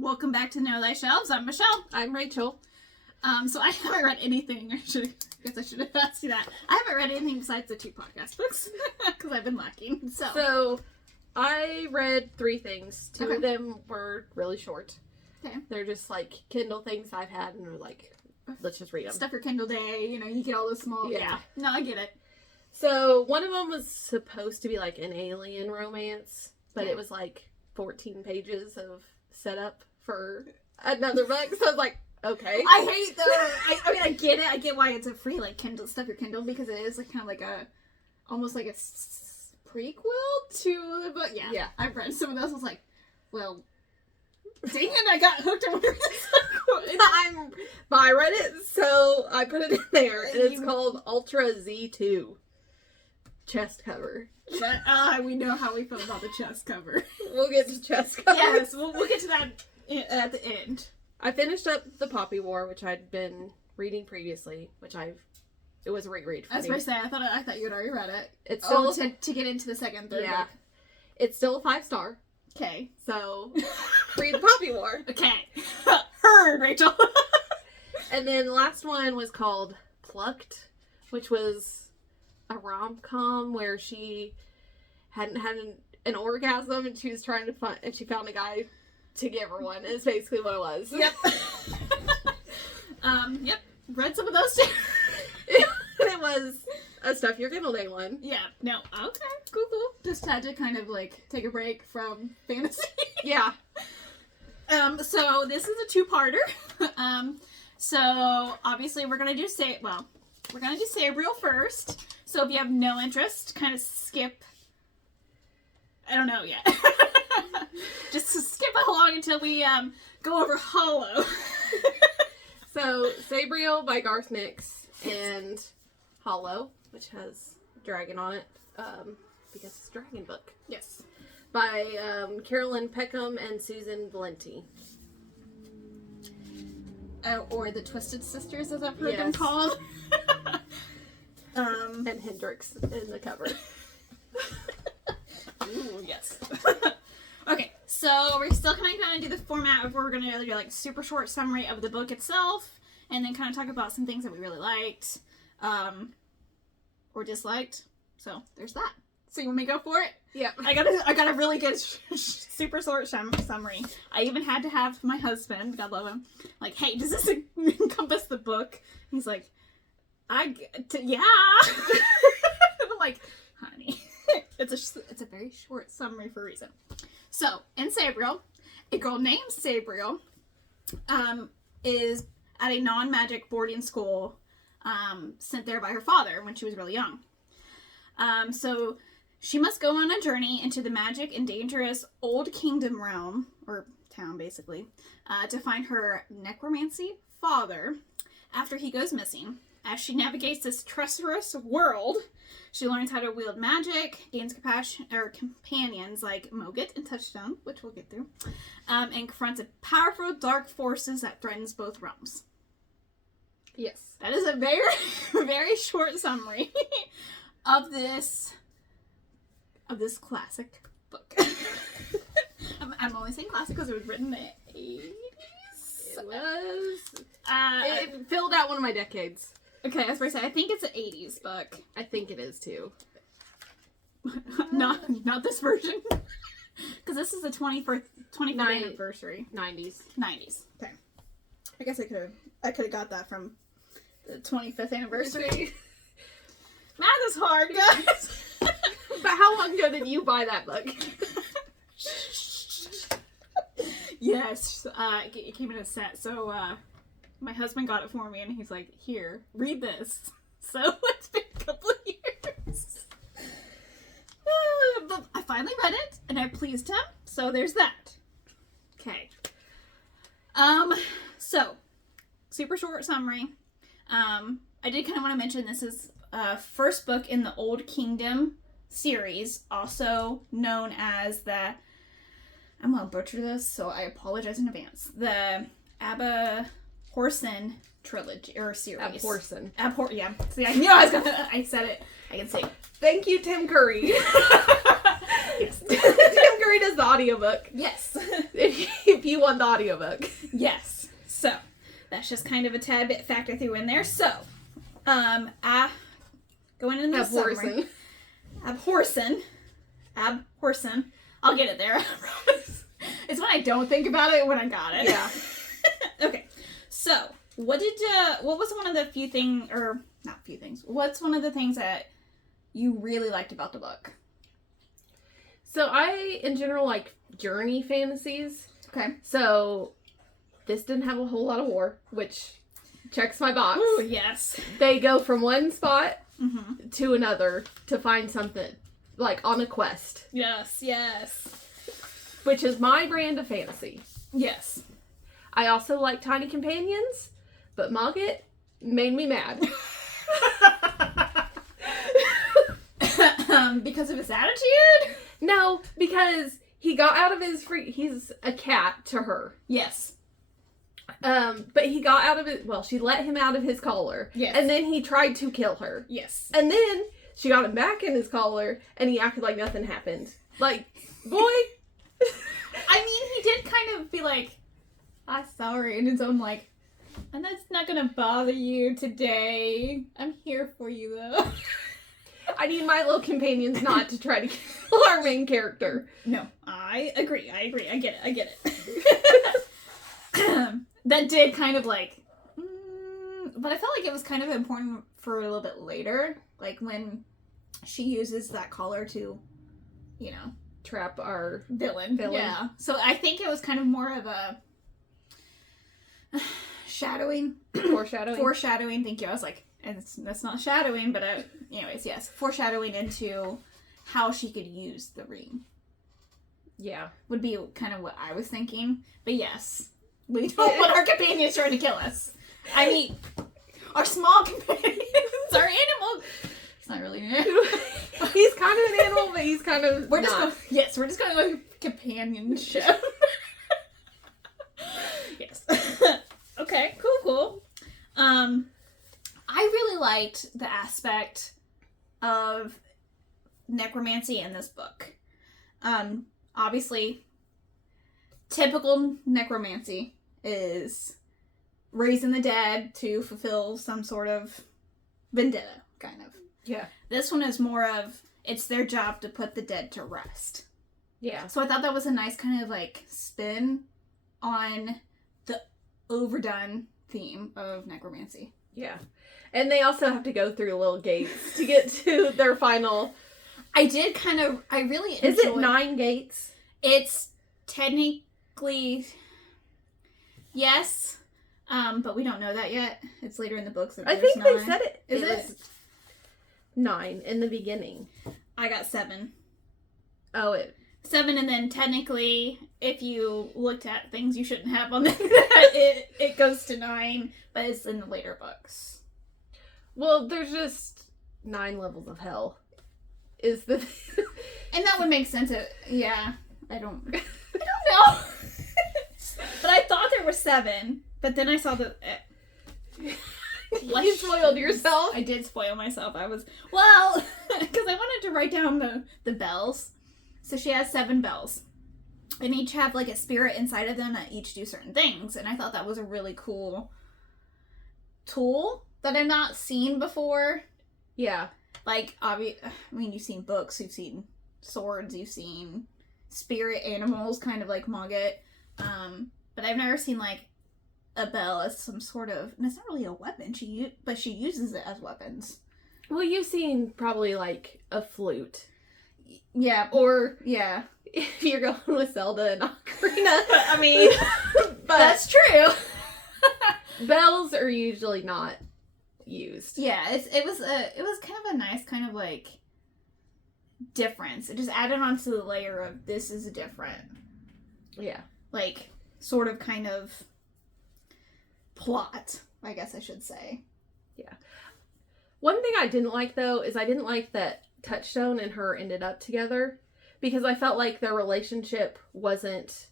Welcome back to Know Thy Shelves. I'm Michelle. I'm Rachel. So I haven't read anything. I guess I should have asked you that. I haven't read anything besides the 2 podcast books because I've been lacking. So I read 3 things. 2 of them were really short. Okay. They're just like Kindle things I've had, and we're like, let's just read them. Stuff your Kindle day. You get all those small. Yeah. No, I get it. So one of them was supposed to be like an alien romance, but it was like 14 pages of setup for another book. So I was like, okay. I hate those. I mean, I get it. I get why it's a free like Kindle stuff your Kindle because it is like kind of like almost like a prequel to the book. Yeah. I've read some of those. I was like, well, dang it! I got hooked on this. I read it, so I put it in there, and it's called Ultra Z2 chest cover. We know how we feel about the chest cover. We'll get to chest cover. Yes, we'll get to that at the end. I finished up The Poppy War, which I'd been reading previously, it was a reread for me. I was going to say, I thought you had already read it. It's still to get into the second, third book. It's still a 5-star. Okay. So, read The Poppy War. Okay. Heard, Rachel. And then the last one was called Plucked, which was a rom-com where she hadn't had an orgasm and she was trying to find, and she found a guy to give her one. Is basically what it was. Yep. Yep. Read some of those too. It was a Stuff Your Kindle Day one. Yeah. No. Okay. Cool. Just had to kind of like take a break from fantasy. Yeah. So this is a 2-parter. So obviously we're gonna do Sabriel first. So if you have no interest, kind of skip. I don't know yet. Just skip along until we go over Hollow. So Sabriel by Garth Nix and Hollow, which has a dragon on it, because it's a dragon book. Yes. By Carolyn Peckham and Susanne Valenti. Or the Twisted Sisters, as I've heard them called. And Hendrix in the cover. Ooh, yes. Okay, so we're still kind of going to do the format of we're going to do like super short summary of the book itself, and then kind of talk about some things that we really liked, or disliked. So there's that. So you want me to go for it? Yeah. I got a really good super short summary. I even had to have my husband, God love him, like, hey, does this encompass the book? He's like, yeah. I'm like, honey, it's a very short summary for a reason. So in Sabriel, a girl named Sabriel is at a non-magic boarding school sent there by her father when she was really young. So she must go on a journey into the magic and dangerous Old Kingdom realm, or town basically, to find her necromancy father after he goes missing. As she navigates this treacherous world, she learns how to wield magic, gains companions like Mogit and Touchstone, which we'll get through, and confronts powerful dark forces that threatens both realms. Yes. That is a very, very short summary of this classic book. I'm only saying classic because it was written in the 80s. It was. It filled out one of my decades. Okay, as I said, I think it's an 80s book. I think it is too. not this version. Because this is the 25th anniversary. 90s. Okay. I guess I could have got that from the 25th anniversary. Math is hard, guys. But how long ago did you buy that book? Yes, it came in a set. So my husband got it for me, and he's like, "Here, read this." So it's been a couple of years. But I finally read it, and I pleased him. So there's that. Okay. So super short summary. I did kind of want to mention this is first book in the Old Kingdom series, also known as the, I'm going to butcher this, so I apologize in advance, the Abhorsen trilogy, or series. Abhorsen. Yeah. See, I knew I said it. I can say it. Thank you, Tim Curry. Yes. gonna read us the audiobook. Yes. If you want the audiobook. Yes. So, that's just kind of a tad bit factor threw in there. So, going into the summary. Abhorsen. I'll get it there, I promise. It's when I don't think about it when I got it. Yeah. Okay. So, what was one of the what's one of the things that you really liked about the book? So I, in general, like journey fantasies. Okay. So this didn't have a whole lot of war, which checks my box. Ooh, yes. They go from one spot to another to find something, like on a quest. Yes, yes. Which is my brand of fantasy. Yes. I also like tiny companions, but Mogget made me mad. Because of his attitude? No, because he got out of his he's a cat to her. Yes. But he got out of it. Well, she let him out of his collar. Yes. And then he tried to kill her. Yes. And then she got him back in his collar, and he acted like nothing happened. Like, boy. I mean, he did kind of be like, I'm sorry, in his own, like, and that's not gonna bother you today. I'm here for you, though. I need my little companions not to try to kill our main character. No, I agree. I get it. That did kind of like, but I felt like it was kind of important for a little bit later, like when she uses that collar to, you know, trap our villain. Yeah. So I think it was kind of more of a foreshadowing. Thank you. I was like, that's not shadowing, but anyways, yes, foreshadowing into how she could use the ring. Yeah, would be kind of what I was thinking. But yes, we don't want our companions trying to kill us. I mean, our small companions, our animal. He's not really an animal. He's kind of an animal, but he's kind of we're just going with companionship. Yes. Okay. Cool. I really liked the aspect of necromancy in this book. Obviously, typical necromancy is raising the dead to fulfill some sort of vendetta, kind of. Yeah. This one is more of, it's their job to put the dead to rest. Yeah. So I thought that was a nice kind of, like, spin on the overdone theme of necromancy. Yeah. And they also have to go through little gates to get to their final... I really enjoyed... Is it 9 gates? It's technically... Yes. But we don't know that yet. It's later in the books. I think 9. They said it. Is it? Was 9 in the beginning. I got 7. Oh, 7, and then technically, if you looked at things you shouldn't have on the internet, it goes to 9, but it's in the later books. Well, there's just 9 levels of hell. Is the and that would make sense. Yeah, I don't know. But I thought there were 7, but then I saw the. You spoiled yourself. I did spoil myself. Because I wanted to write down the bells. So she has 7 bells. And each have like a spirit inside of them that each do certain things. And I thought that was a really cool tool that I've not seen before. Yeah. Like, you've seen books, you've seen swords, you've seen spirit animals, kind of like Mogget. But I've never seen like a bell as some sort of, and it's not really a weapon, but she uses it as weapons. Well, you've seen probably like a flute. Yeah. Or, yeah. If you're going with Zelda and Ocarina, I mean, but that's true. Bells are usually not used. Yeah, it was kind of a nice kind of like difference. It just added on to the layer of this is different. Yeah. Like, sort of kind of plot, I guess I should say. Yeah. One thing I didn't like, though, is I didn't like that Touchstone and her ended up together, because I felt like their relationship wasn't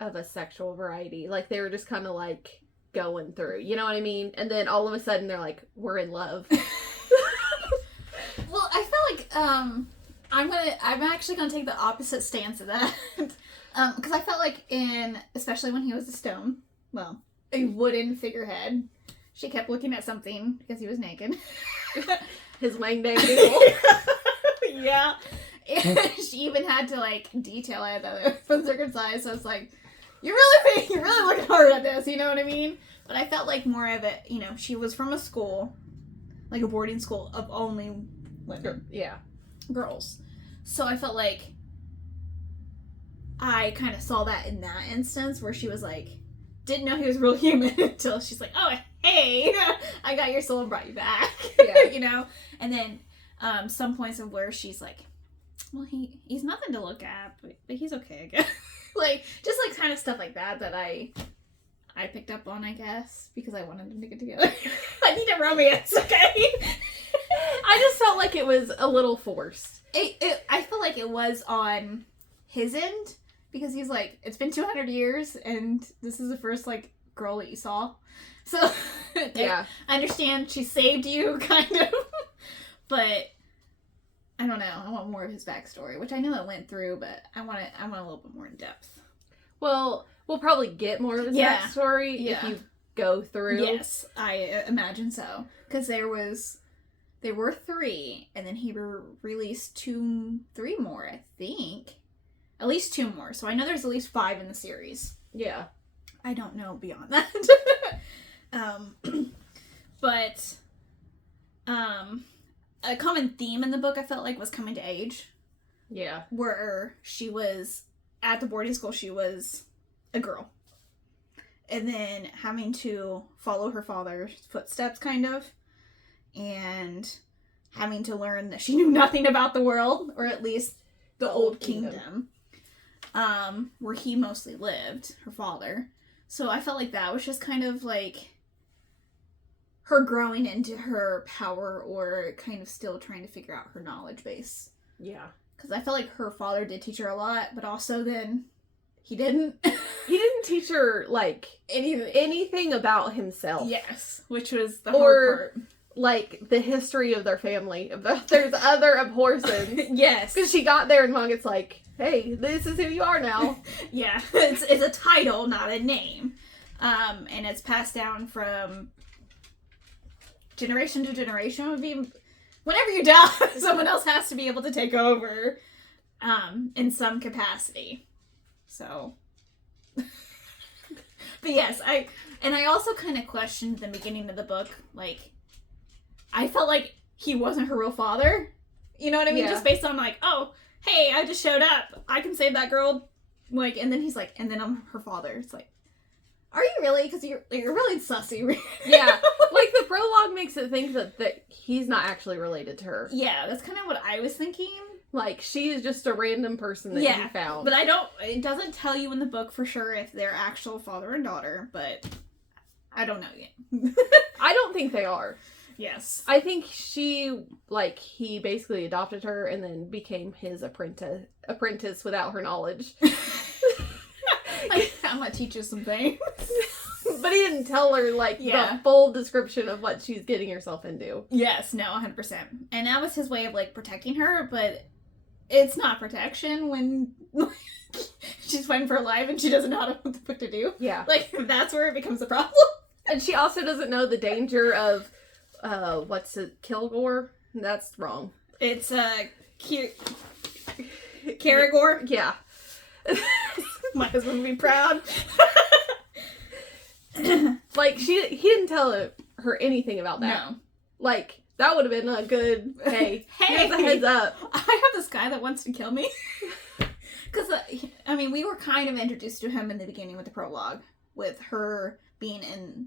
of a sexual variety. Like, they were just kind of like going through, you know what I mean? And then all of a sudden they're like, we're in love. Well, I felt like I'm actually gonna take the opposite stance of that. Because I felt like especially when he was a stone, well, a wooden figurehead, she kept looking at something because he was naked. His wang dang doodle. Yeah. And she even had to, like, detail it that it was uncircumcised, so it's like, you're really looking hard at this, you know what I mean? But I felt like more of it, you know, she was from a school, like a boarding school of only women. Yeah. Girls. So I felt like I kind of saw that in that instance where she was like, didn't know he was real human until she's like, oh, hey, I got your soul and brought you back. Yeah. You know? And then some points of where she's like, well, he's nothing to look at, but he's okay, I guess. Like, just like kind of stuff like that I picked up on, I guess, because I wanted them to get together. I need a romance, okay? I just felt like it was a little forced. I feel like it was on his end, because he's like, it's been 200 years, and this is the first, like, girl that you saw. So, yeah. I understand she saved you, kind of, but I don't know. I want more of his backstory, which I know it went through, but I want a little bit more in depth. Well, we'll probably get more of his backstory if you go through. Yes, I imagine so. Because there were 3, and then he released 3 more, I think. At least 2 more. So I know there's at least 5 in the series. Yeah. I don't know beyond that. But a common theme in the book I felt like was coming to age. Yeah. Where she was at the boarding school, she was a girl. And then having to follow her father's footsteps, kind of. And having to learn that she knew nothing about the world, or at least the old kingdom. Where he mostly lived, her father. So I felt like that was just kind of like her growing into her power, or kind of still trying to figure out her knowledge base. Yeah. Because I felt like her father did teach her a lot, but also then he didn't. He didn't teach her, like, anything about himself. Yes, which was the hard part. Like, the history of their family. There's other Abhorsons. Yes. Because she got there and Monget's like, hey, this is who you are now. Yeah. It's a title, not a name. And it's passed down from generation to generation. Would be whenever you die, someone else has to be able to take over in some capacity. So. But yes, I also kind of questioned the beginning of the book, like, I felt like he wasn't her real father. You know what I mean? Yeah. Just based on, like, oh, hey, I just showed up. I can save that girl. Like, and then he's like, and then I'm her father. It's like, are you really? Because you're really sussy. Yeah. Like, the prologue makes it think that he's not actually related to her. Yeah, that's kind of what I was thinking. Like, she is just a random person that he found. But it doesn't tell you in the book for sure if they're actual father and daughter, but I don't know yet. I don't think they are. Yes. I think he basically adopted her and then became his apprentice without her knowledge. Like, I'm gonna teach you some things. But he didn't tell her, the full description of what she's getting herself into. Yes, no, 100%. And that was his way of, like, protecting her, but it's not protection when she's fighting for her life and she doesn't know what the fuck to do. Yeah. Like, that's where it becomes a problem. And she also doesn't know the danger of, Kilgore? That's wrong. It's, Caragor? Yeah. My husband would be proud. Like, he didn't tell her anything about that. No. Like, that would have been a good, hey, here's a heads up. I have this guy that wants to kill me. Because, we were kind of introduced to him in the beginning with the prologue, with her being in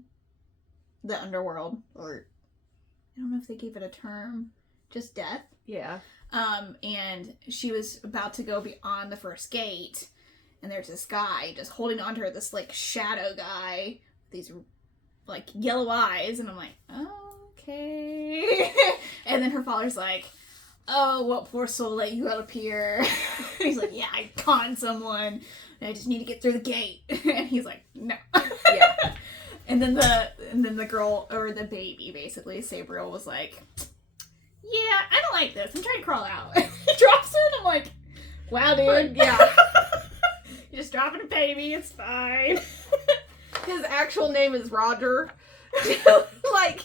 the underworld, or I don't know if they gave it a term, just death. Yeah. And she was about to go beyond the first gate, and there's this guy just holding on to her, this, like, shadow guy, these, like, yellow eyes, and I'm like, okay. And then her father's like, oh, what poor soul let you out up here? He's like, yeah, I conned someone, and I just need to get through the gate. And he's like, no. Yeah. And then the girl, or the baby, basically, Sabriel, was like, yeah, I don't like this. I'm trying to crawl out. He drops it, and I'm like, wow, dude. Yeah. You're just dropping a baby, it's fine. His actual name is Roger. Like,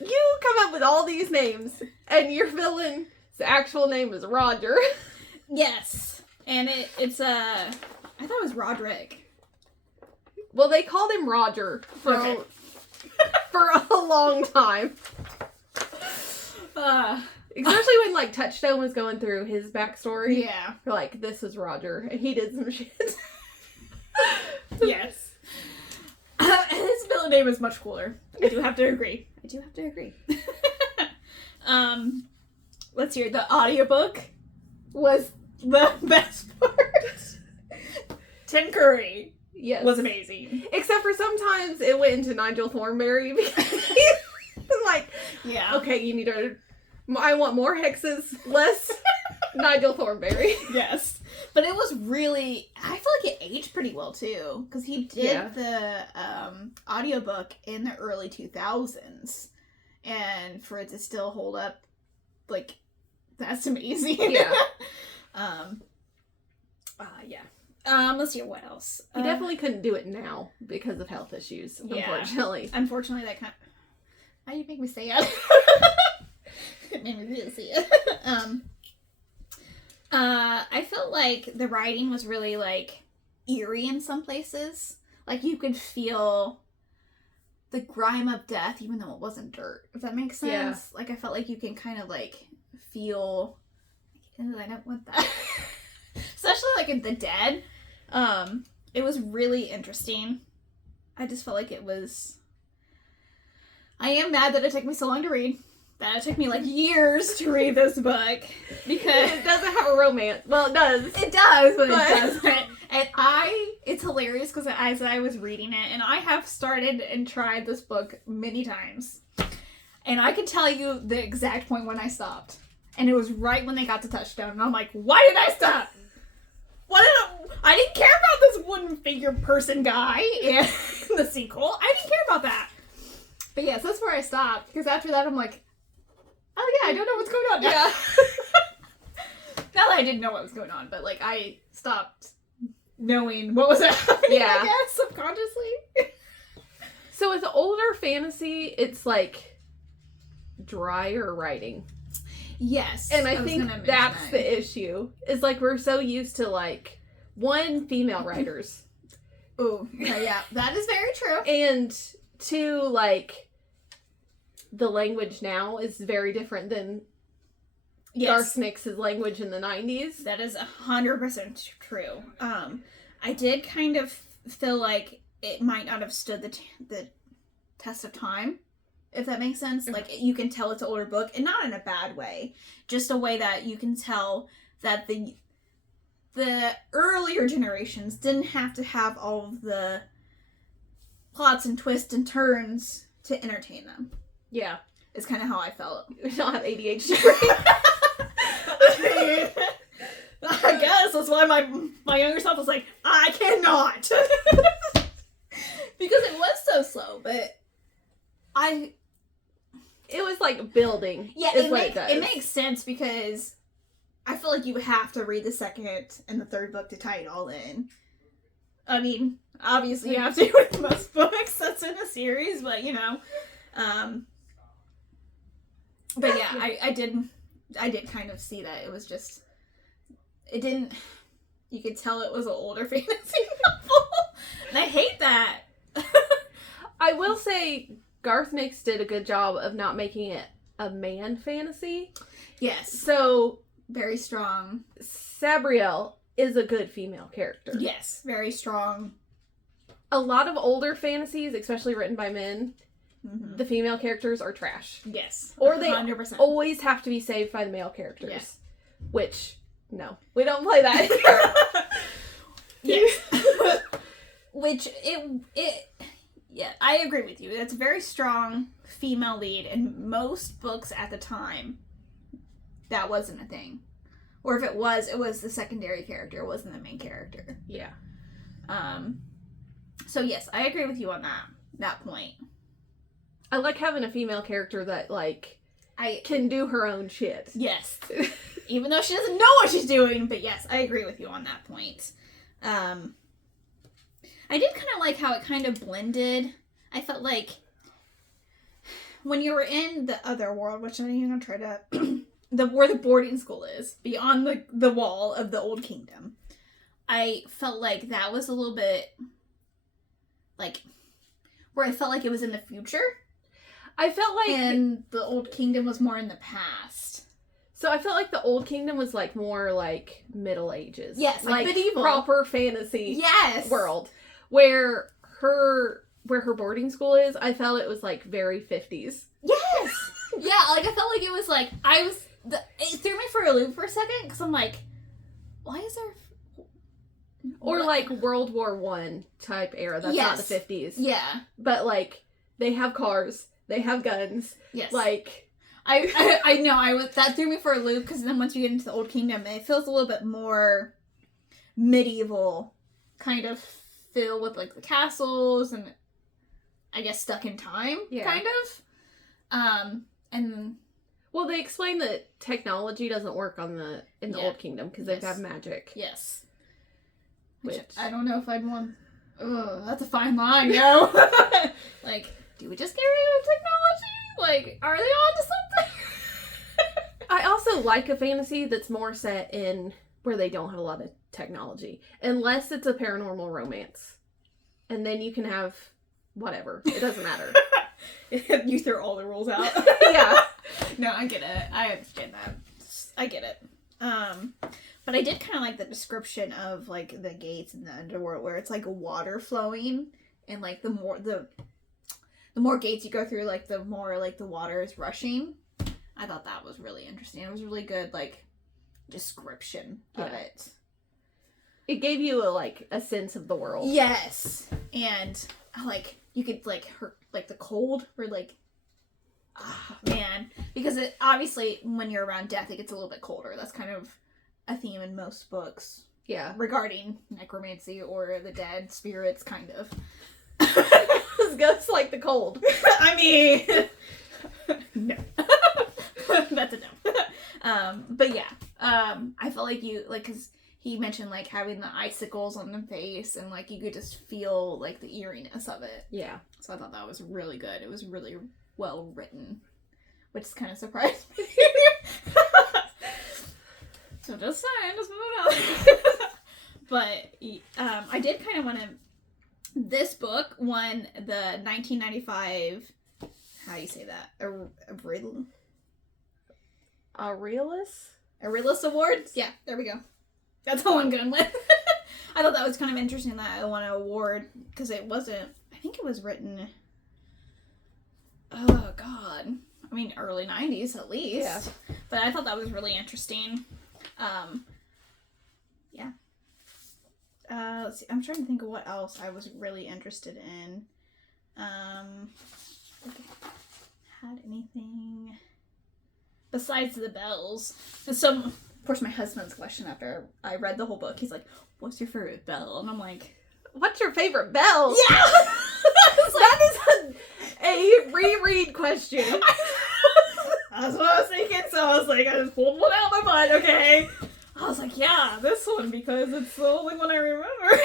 you come up with all these names, and your villain's actual name is Roger. Yes. And it's I thought it was Roderick. Well, they called him Roger for a long time. Especially when, like, Touchstone was going through his backstory. Yeah. They're like, this is Roger, and he did some shit. Yes. His villain name is much cooler. I do have to agree. Let's hear the audiobook was the best part. Tim Curry was amazing. Except for sometimes it went into Nigel Thornberry because he's like, yeah, okay, you need to. I want more hexes, less Nigel Thornberry. Yes. But it was really, I feel like it aged pretty well too, because he did the audiobook in the early 2000s, and for it to still hold up, like, that's amazing. Yeah. Let's see what else. He definitely couldn't do it now because of health issues, unfortunately. Unfortunately, that kind of, why do you make me say it? It made me really see it. I felt like the writing was really, like, eerie in some places. Like, you could feel the grime of death, even though it wasn't dirt, if that makes sense. Yeah. Like, I felt like you can kind of, like, feel, I don't want that. Especially, like, in The Dead. It was really interesting. I just felt like it was, I am mad that it took me so long to read. That it took me, like, years to read this book, because it doesn't have a romance. Well, it does. It does, but it doesn't. And it's hilarious, because as I was reading it, and I have started and tried this book many times, and I can tell you the exact point when I stopped. And it was right when they got to Touchstone, and I'm like, why did I stop? I didn't care about this one-figure person guy in the sequel. I didn't care about that. But yes, that's where I stopped, because after that I'm like, oh yeah, I don't know what's going on now. Yeah. Not that I didn't know what was going on, but, like, I stopped knowing what was happening, I guess, subconsciously. So with older fantasy, it's, like, drier writing. Yes. And I think that's the issue. Is, like, we're so used to, like, one, female writers. Ooh, yeah, that is very true. And two, like, the language now is very different than Garth Nix's language in the 90s. That is 100% true. I did kind of feel like it might not have stood the test of time, if that makes sense. Like, you can tell it's an older book, and not in a bad way. Just a way that you can tell that the earlier generations didn't have to have all of the plots and twists and turns to entertain them. Yeah. Is kind of how I felt. We don't have ADHD. I guess that's why my younger self was like, I cannot. Because it was so slow, but it was like building. Yeah, it makes sense, because I feel like you have to read the second and the third book to tie it all in. I mean, obviously you have to with most books that's in a series, but, you know. But yeah, I did kind of see that. It was just, you could tell it was an older fantasy novel. And I hate that. I will say Garth Nix did a good job of not making it a man fantasy. Yes. So, very strong. Sabriel is a good female character. Yes, very strong. A lot of older fantasies, especially written by men, the female characters are trash. Yes. Or they 100%. always have to be saved by the male characters. Yes. Which, no. We don't play that. Yes. Which, yeah, I agree with you. It's a very strong female lead, and most books at the time, that wasn't a thing. Or if it was the secondary character. It wasn't the main character. Yeah. So yes, I agree with you on that point. I like having a female character that, like, can do her own shit. Yes. Even though she doesn't know what she's doing, but yes, I agree with you on that point. I did kind of like how it kind of blended. I felt like when you were in the other world, which I'm even gonna try to where the boarding school is, beyond the wall of the Old Kingdom, I felt like that was a little bit like where I felt like it was in the future. I felt like and the Old Kingdom was more in the past. So I felt like the Old Kingdom was like more like Middle Ages. Yes, like medieval. Proper fantasy yes. world. Where her boarding school is, I felt it was like very 50s. Yes! Yeah, like I felt like it was like, it threw me for a loop for a second, because I'm like, why is there... Or like World War I type era, that's not the 50s. Yeah. But like, they have cars, they have guns. Yes. Like... I know, that threw me for a loop, because then once you get into the Old Kingdom, it feels a little bit more medieval, kind of feel with like the castles, and I guess stuck in time, kind of. And well, they explain that technology doesn't work in the Old Kingdom because they have magic. Yes. Which I don't know if I'd want. Ugh, that's a fine line, yo. Like, do we just get rid of technology? Like, are they on to something? I also like a fantasy that's more set in where they don't have a lot of technology, unless it's a paranormal romance, and then you can have whatever. It doesn't matter. You throw all the rules out. Yeah. No, I get it. I understand that. I get it. But I did kind of like the description of like the gates in the underworld where it's like water flowing, and like the more gates you go through, like the more like the water is rushing. I thought that was really interesting. It was really good like description of it. It gave you a sense of the world. Yes. And like you could like hurt like the cold or like man, because it obviously when you're around death it gets a little bit colder. That's kind of a theme in most books. Yeah. Regarding necromancy or the dead spirits, kind of. Ghosts like the cold. I mean, no. That's a no. But yeah, I felt like because he mentioned like having the icicles on the face and like you could just feel like the eeriness of it. Yeah. So I thought that was really good. It was really well written, which kind of surprised me. So just saying, just moving on. But I did kind of want to. This book won the 1995. How do you say that? Aurelius Awards? Yeah, there we go. That's all I'm going with. I thought that was kind of interesting that I won an award because it wasn't. I think it was written. Oh God! I mean, early 90s at least. Yeah. But I thought that was really interesting. Yeah. Let's see. I'm trying to think of what else I was really interested in. Had anything besides the bells? And so, of course, my husband's question after I read the whole book, he's like, "What's your favorite bell?" And I'm like, "What's your favorite bell?" Yeah. That is a reread question. That's what I was thinking. So I was like, I just pulled one out of my butt. Okay. I was like, yeah, this one, because it's the only one I remember.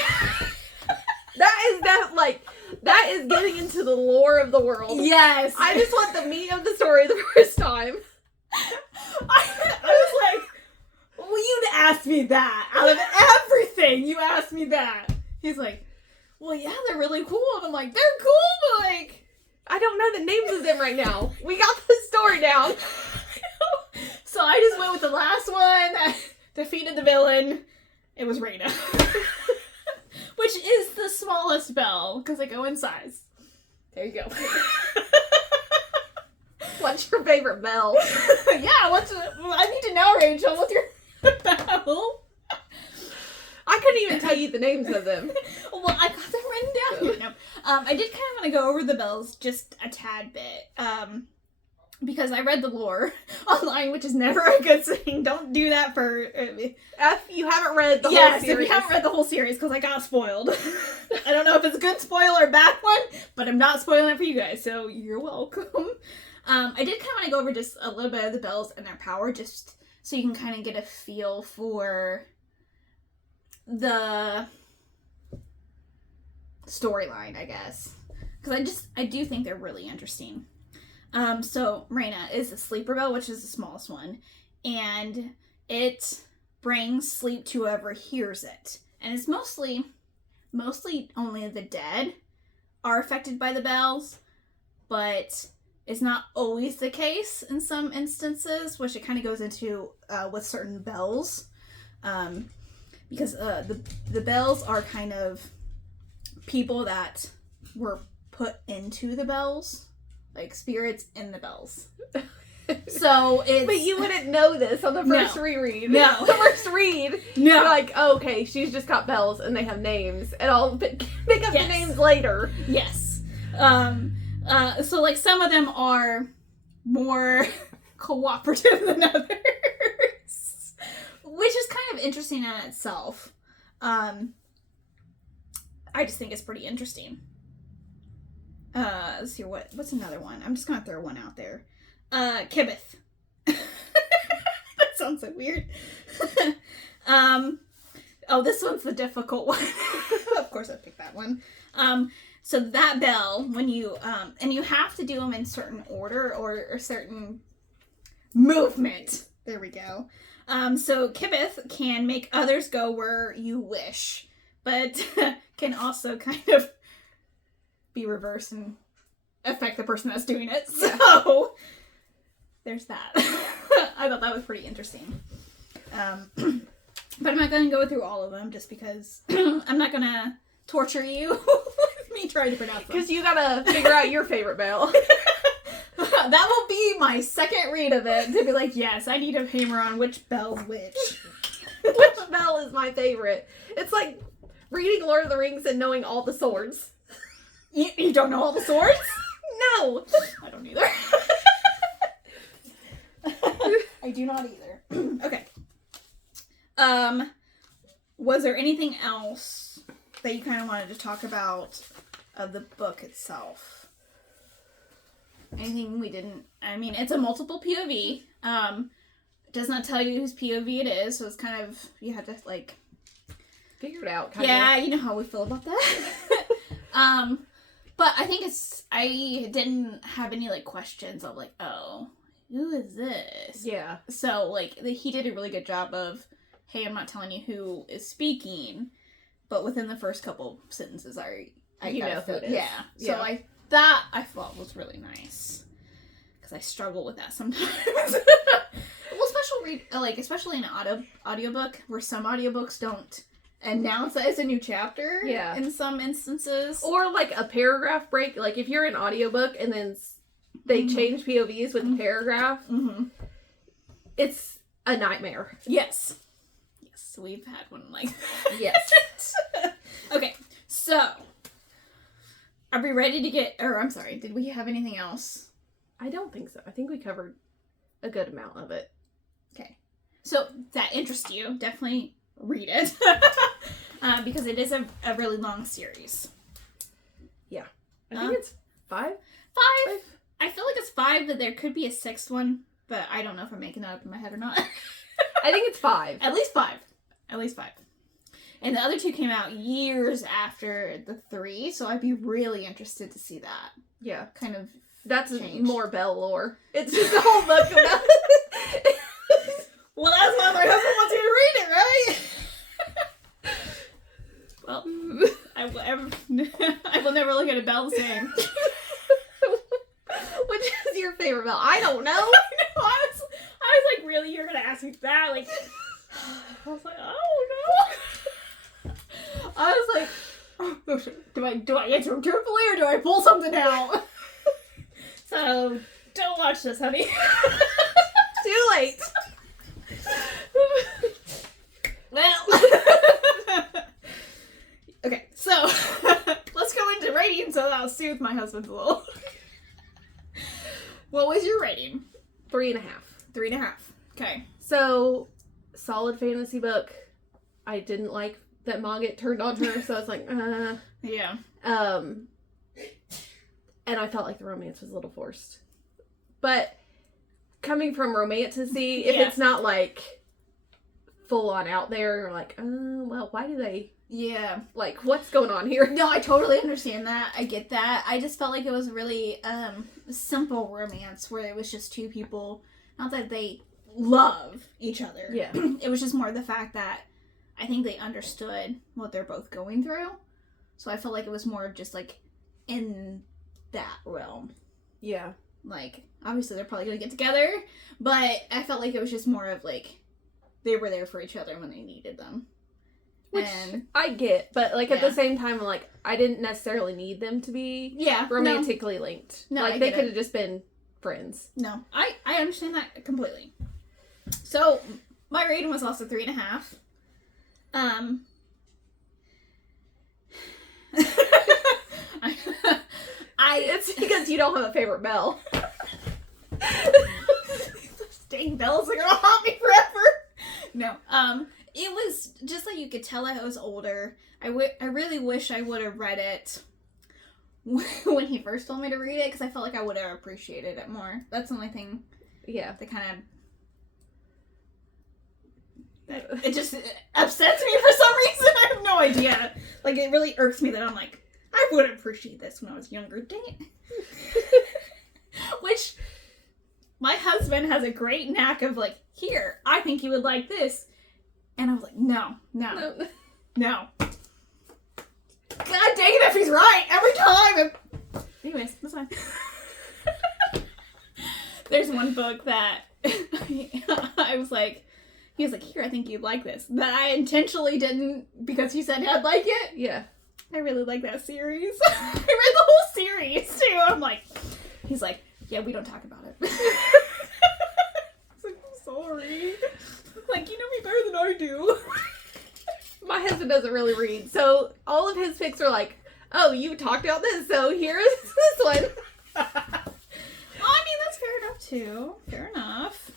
That is getting into the lore of the world. Yes. I just want the meat of the story the first time. I was like, well, you'd ask me that. Out of everything, you asked me that. He's like, well, yeah, they're really cool. And I'm like, they're cool, but like... I don't know the names of them right now. We got the story down. So I just went with the last one that defeated the villain. It was Reyna. Which is the smallest bell, because they go in size. There you go. What's your favorite bell? Yeah, I need to know, Rachel. What's your bell? I couldn't even tell you the names of them. Well, I got them written down. No. I did kind of want to go over the bells just a tad bit. Because I read the lore online, which is never a good thing. Don't do that for... If you haven't read the whole series. Yes, if you haven't read the whole series, because I got spoiled. I don't know if it's a good spoil or bad one, but I'm not spoiling it for you guys, so you're welcome. I did kind of want to go over just a little bit of the bells and their power, just so you can kind of get a feel for the storyline, I guess. Because I do think they're really interesting. So Raina is the sleeper bell, which is the smallest one, and it brings sleep to whoever hears it. And it's mostly only the dead are affected by the bells, but it's not always the case in some instances, which it kind of goes into with certain bells. Because the bells are kind of people that were put into the bells, like spirits in the bells. So it's... But you wouldn't know this on the first reread. No. The first read. No. You're like, oh, okay, she's just got bells and they have names. And I'll pick up the names later. Yes. So, like, some of them are more cooperative than others. Which is kind of interesting in itself. I just think it's pretty interesting. Let's see, what's another one? I'm just gonna throw one out there. Kibith. That sounds so weird. Oh, this one's the difficult one. Of course I picked that one. So that bell, when you, and you have to do them in certain order or certain movement. There we go. So Kibith can make others go where you wish, but can also kind of be reversed and affect the person that's doing it. So there's that. I thought that was pretty interesting. But I'm not going to go through all of them just because I'm not going to torture you with me trying to pronounce them. Because you gotta figure out your favorite bell. That will be my second read of it, to be like, yes, I need to hammer on which bell's which. Which bell is my favorite? It's like reading Lord of the Rings and knowing all the swords. You don't know all the swords? No! I don't either. I do not either. Okay. Was there anything else that you kind of wanted to talk about of the book itself? Anything we didn't... I mean, it's a multiple POV. It does not tell you whose POV it is, so it's kind of... You have to, like... Figure it out, kind of. You know how we feel about that. But I think it's... I didn't have any, like, questions of, like, oh, who is this? Yeah. So, like, he did a really good job of, hey, I'm not telling you who is speaking, but within the first couple sentences, I you know who it is. Yeah. So, that I thought was really nice. Because I struggle with that sometimes. Well, especially in an audiobook, where some audiobooks don't announce that it's a new chapter. Yeah. In some instances. Or, like, a paragraph break. Like, if you're an audiobook and then they change POVs with the paragraph, it's a nightmare. Yes. Yes, we've had one like that. Yes. Okay, so... Are we ready to get... Or, I'm sorry, did we have anything else? I don't think so. I think we covered a good amount of it. Okay. So, if that interests you, definitely read it. Because it is a really long series. Yeah. I think it's 5? 5? I feel like it's 5, but there could be a 6th one. But I don't know if I'm making that up in my head or not. I think it's 5. At least 5. At least 5. And the other 2 came out years after the 3, so I'd be really interested to see that. Yeah. Kind of That's change. more bell lore. It's just a whole book about Well, that's why my husband wants you to read it, right? Well, I will never look at a bell the same. Which is your favorite bell? I don't know. I know. I was like, really? You're gonna ask me that? Like, I was like, oh no. I was like, oh, do I answer carefully or do I pull something out? So don't watch this, honey. Too late. Well, okay. So let's go into rating so that I'll soothe my husband a little. What was your rating? 3.5. 3.5. Okay. So, solid fantasy book. I didn't like that Mogget turned on her, so I was like, Yeah. And I felt like the romance was a little forced. But coming from romanticy, if Yeah. it's not like full on out there, you're like, oh, well, why do they, Yeah. like, what's going on here? No, I totally understand that. I get that. I just felt like it was a really simple romance where it was just two people. Not that they love each other. Yeah. It was just more the fact that I think they understood what they're both going through. So I felt like it was more just like in that realm. Yeah. Like, obviously they're probably gonna get together, but I felt like it was just more of like they were there for each other when they needed them. Which And I get, but like at Yeah. the same time, like, I didn't necessarily need them to be yeah, romantically linked. No, like, I they get could it. have just been friends. No, I understand that completely. So my rating was also 3.5. It's because you don't have a favorite Belle. Dang bells are gonna haunt me forever. No, it was just like you could tell I was older. I really wish I would have read it when he first told me to read it, because I felt like I would have appreciated it more. That's the only thing Yeah. that kind of... It just upsets me for some reason. I have no idea. Like, it really irks me that I'm like, I would appreciate this when I was younger. Dang it. Which, my husband has a great knack of like, here, I think you would like this. And I was like, no. God dang it if he's right every time. Anyways, that's fine. There's one book that I was like, he was like, here, I think you'd like this. That I intentionally didn't because he said I'd like it. Yeah. I really like that series. I read the whole series too. I'm like, he's like, yeah, we don't talk about it. I was like, I'm sorry. Like, you know me better than I do. My husband doesn't really read, so all of his picks are like, oh, you talked about this, so here's this one. Well, I mean, that's fair enough too. Fair enough.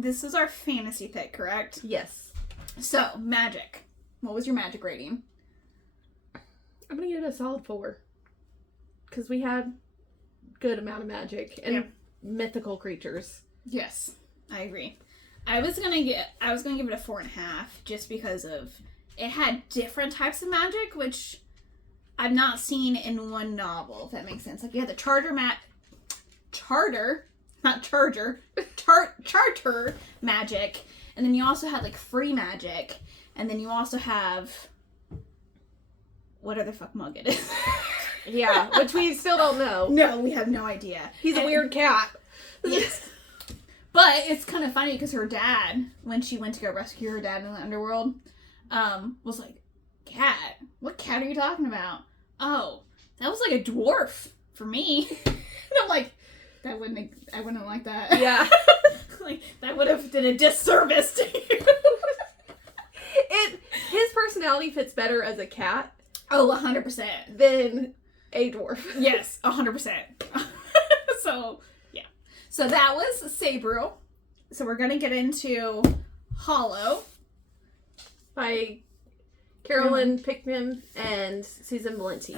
This is our fantasy pick, correct? Yes. So, magic. What was your magic rating? I'm gonna give it a solid 4. Because we had good amount of magic and mythical creatures. Yes, I agree. I was gonna give it a 4.5 just because of it had different types of magic, which I've not seen in one novel, if that makes sense. Like, you had the charter magic, and then you also had like free magic, and then you also have whatever the fuck mug it is. Yeah, which we still don't know. No, we have no idea. He's a weird cat. Yes. But it's kind of funny because her dad, when she went to go rescue her dad in the underworld, was like, cat? What cat are you talking about? Oh, that was like a dwarf for me. And I'm like, I wouldn't like that. Yeah. Like, that would have did a disservice to you. His personality fits better as a cat. Oh, 100%. Than a dwarf. Yes, 100%. So, yeah. So that was Sabriel. So we're going to get into Hollow. By Carolyn Peckham and Susanne Valenti.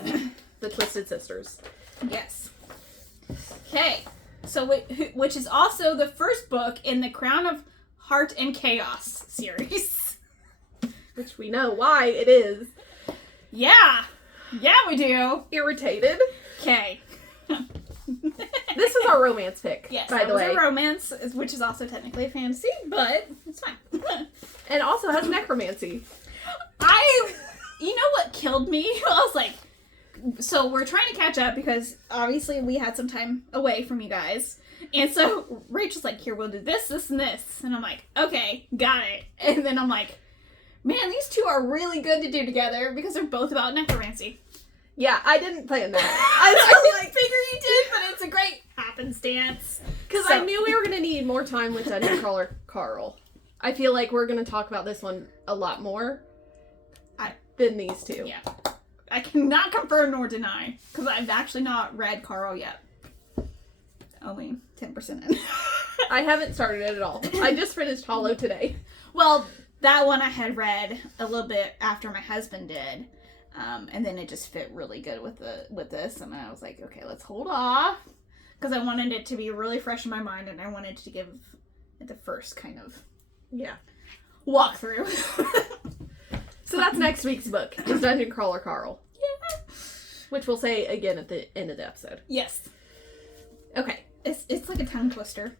The Twisted Sisters. Yes. Okay. So, which is also the first book in the Crown of Heart and Chaos series. Which we know why it is. Yeah. Yeah, we do. Irritated. Okay. This is our romance pick, Yes, by the way. a romance, which is also technically a fantasy, but it's fine. And also has necromancy. You know what killed me? I was like, so we're trying to catch up because obviously we had some time away from you guys. And so Rachel's like, here, we'll do this, this, and this. And I'm like, okay, got it. And then I'm like, man, these two are really good to do together because they're both about necromancy. Yeah, I didn't plan that. I didn't figure you did, but it's a great happenstance. Because I knew we were going to need more time with Dungeon Crawler Carl. I feel like we're going to talk about this one a lot more than these two. Yeah. I cannot confirm nor deny, because I've actually not read Carl yet. Only 10% in. I haven't started it at all. I just finished Hollow today. Well, that one I had read a little bit after my husband did. And then it just fit really good with this. And I was like, okay, let's hold off. because I wanted it to be really fresh in my mind, and I wanted to give it the first kind of walkthrough. So that's next week's book, is Dungeon Crawler Carl. Yeah. Which we'll say again at the end of the episode. Yes. Okay. It's like a tongue twister.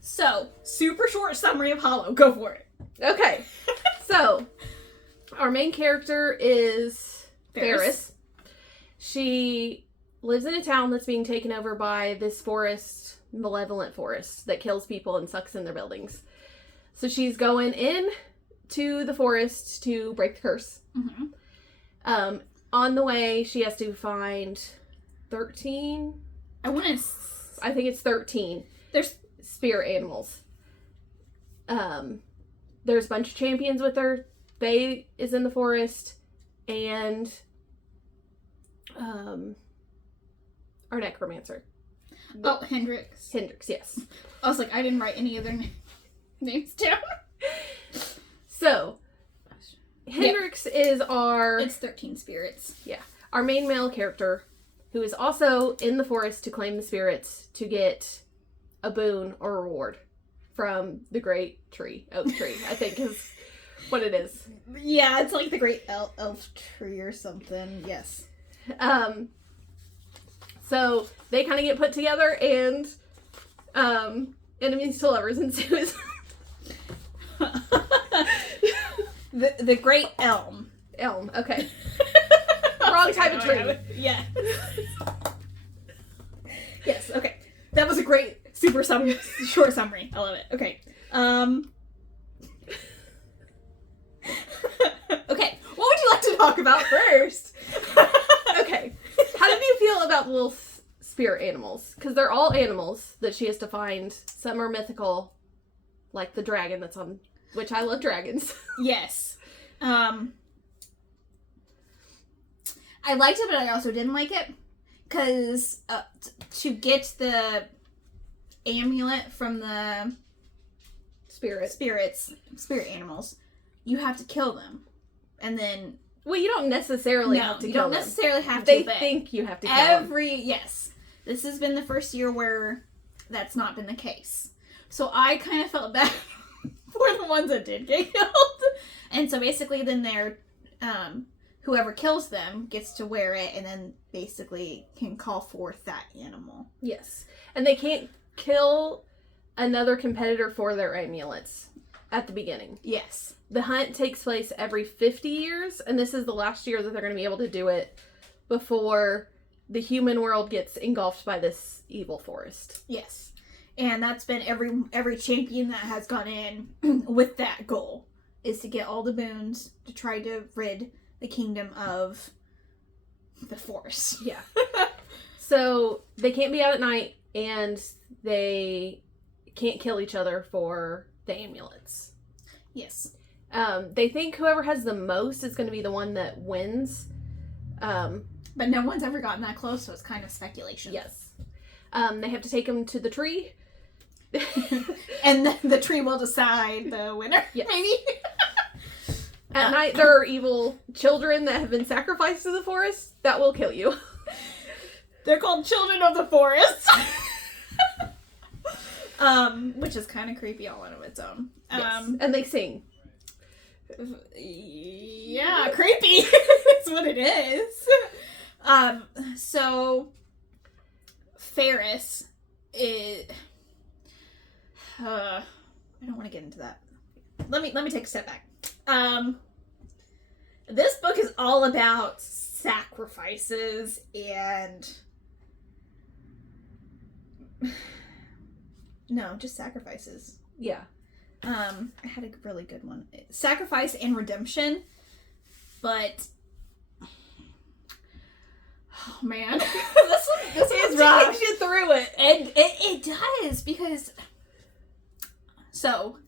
So, super short summary of Hollow. Go for it. Okay. So, our main character is Ferris. She lives in a town that's being taken over by this malevolent forest that kills people and sucks in their buildings. So she's going in to the forest to break the curse. Mm-hmm. On the way, she has to find 13. I think it's 13. There's spirit animals. There's a bunch of champions with her. Faye is in the forest, and our necromancer. Oh, Hendrix. Hendrix, yes. I was like, I didn't write any other names down. So, Hendrix is It's 13 spirits. Yeah. Our main male character, who is also in the forest to claim the spirits to get a boon or a reward from the great oak tree, I think is what it is. Yeah, it's like the great elf tree or something. Yes. So they kind of get put together, and enemies to lovers ensues. the great elm. Elm, okay. Wrong type of tree. Yeah. Yes, okay. That was a great short summary. I love it. Okay. Okay. What would you like to talk about first? Okay. How did you feel about the little spirit animals? Because they're all animals that she has to find. Some are mythical, like the dragon that's on, which I love dragons. Yes. I liked it, but I also didn't like it. Because to get the amulet from the spirit animals, you have to kill them. And then... Well, you don't necessarily have to kill them. you don't necessarily have to. They think you have to kill them. Yes. This has been the first year where that's not been the case. So I kind of felt bad for the ones that did get killed. And so basically then they're... whoever kills them gets to wear it and then basically can call forth that animal. Yes. And they can't kill another competitor for their amulets at the beginning. Yes. The hunt takes place every 50 years, and this is the last year that they're going to be able to do it before the human world gets engulfed by this evil forest. Yes. And that's been every champion that has gone in with that goal, is to get all the boons to try to rid the kingdom of the forest. Yeah. So they can't be out at night, and they can't kill each other for the amulets. Yes. They think whoever has the most is going to be the one that wins. But no one's ever gotten that close, so it's kind of speculation. Yes. They have to take them to the tree. And the tree will decide the winner, yes. Maybe. At night, there are evil children that have been sacrificed to the forest that will kill you. They're called Children of the Forest. Which is kind of creepy all on its own. Yes. And they sing. Yeah, creepy. That's what it is. So Ferris is... I don't want to get into that. Let me take a step back. This book is all about sacrifices and... No, just sacrifices. Yeah. I had a really good one. Sacrifice and redemption. But... Oh, man. this is rough. Takes you through it. And it does, because... So...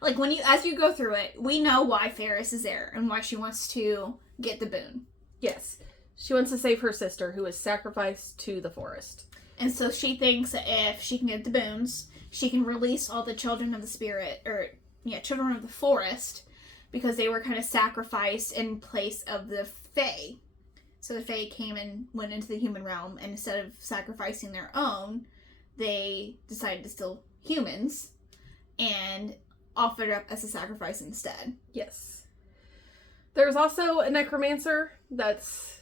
Like, as you go through it, we know why Ferris is there and why she wants to get the boon. Yes. She wants to save her sister, who was sacrificed to the forest. And so she thinks that if she can get the boons, she can release all the children of the spirit, children of the forest, because they were kind of sacrificed in place of the Fae. So the Fae came and went into the human realm, and instead of sacrificing their own, they decided to steal humans and offered up as a sacrifice instead. Yes. There's also a necromancer that's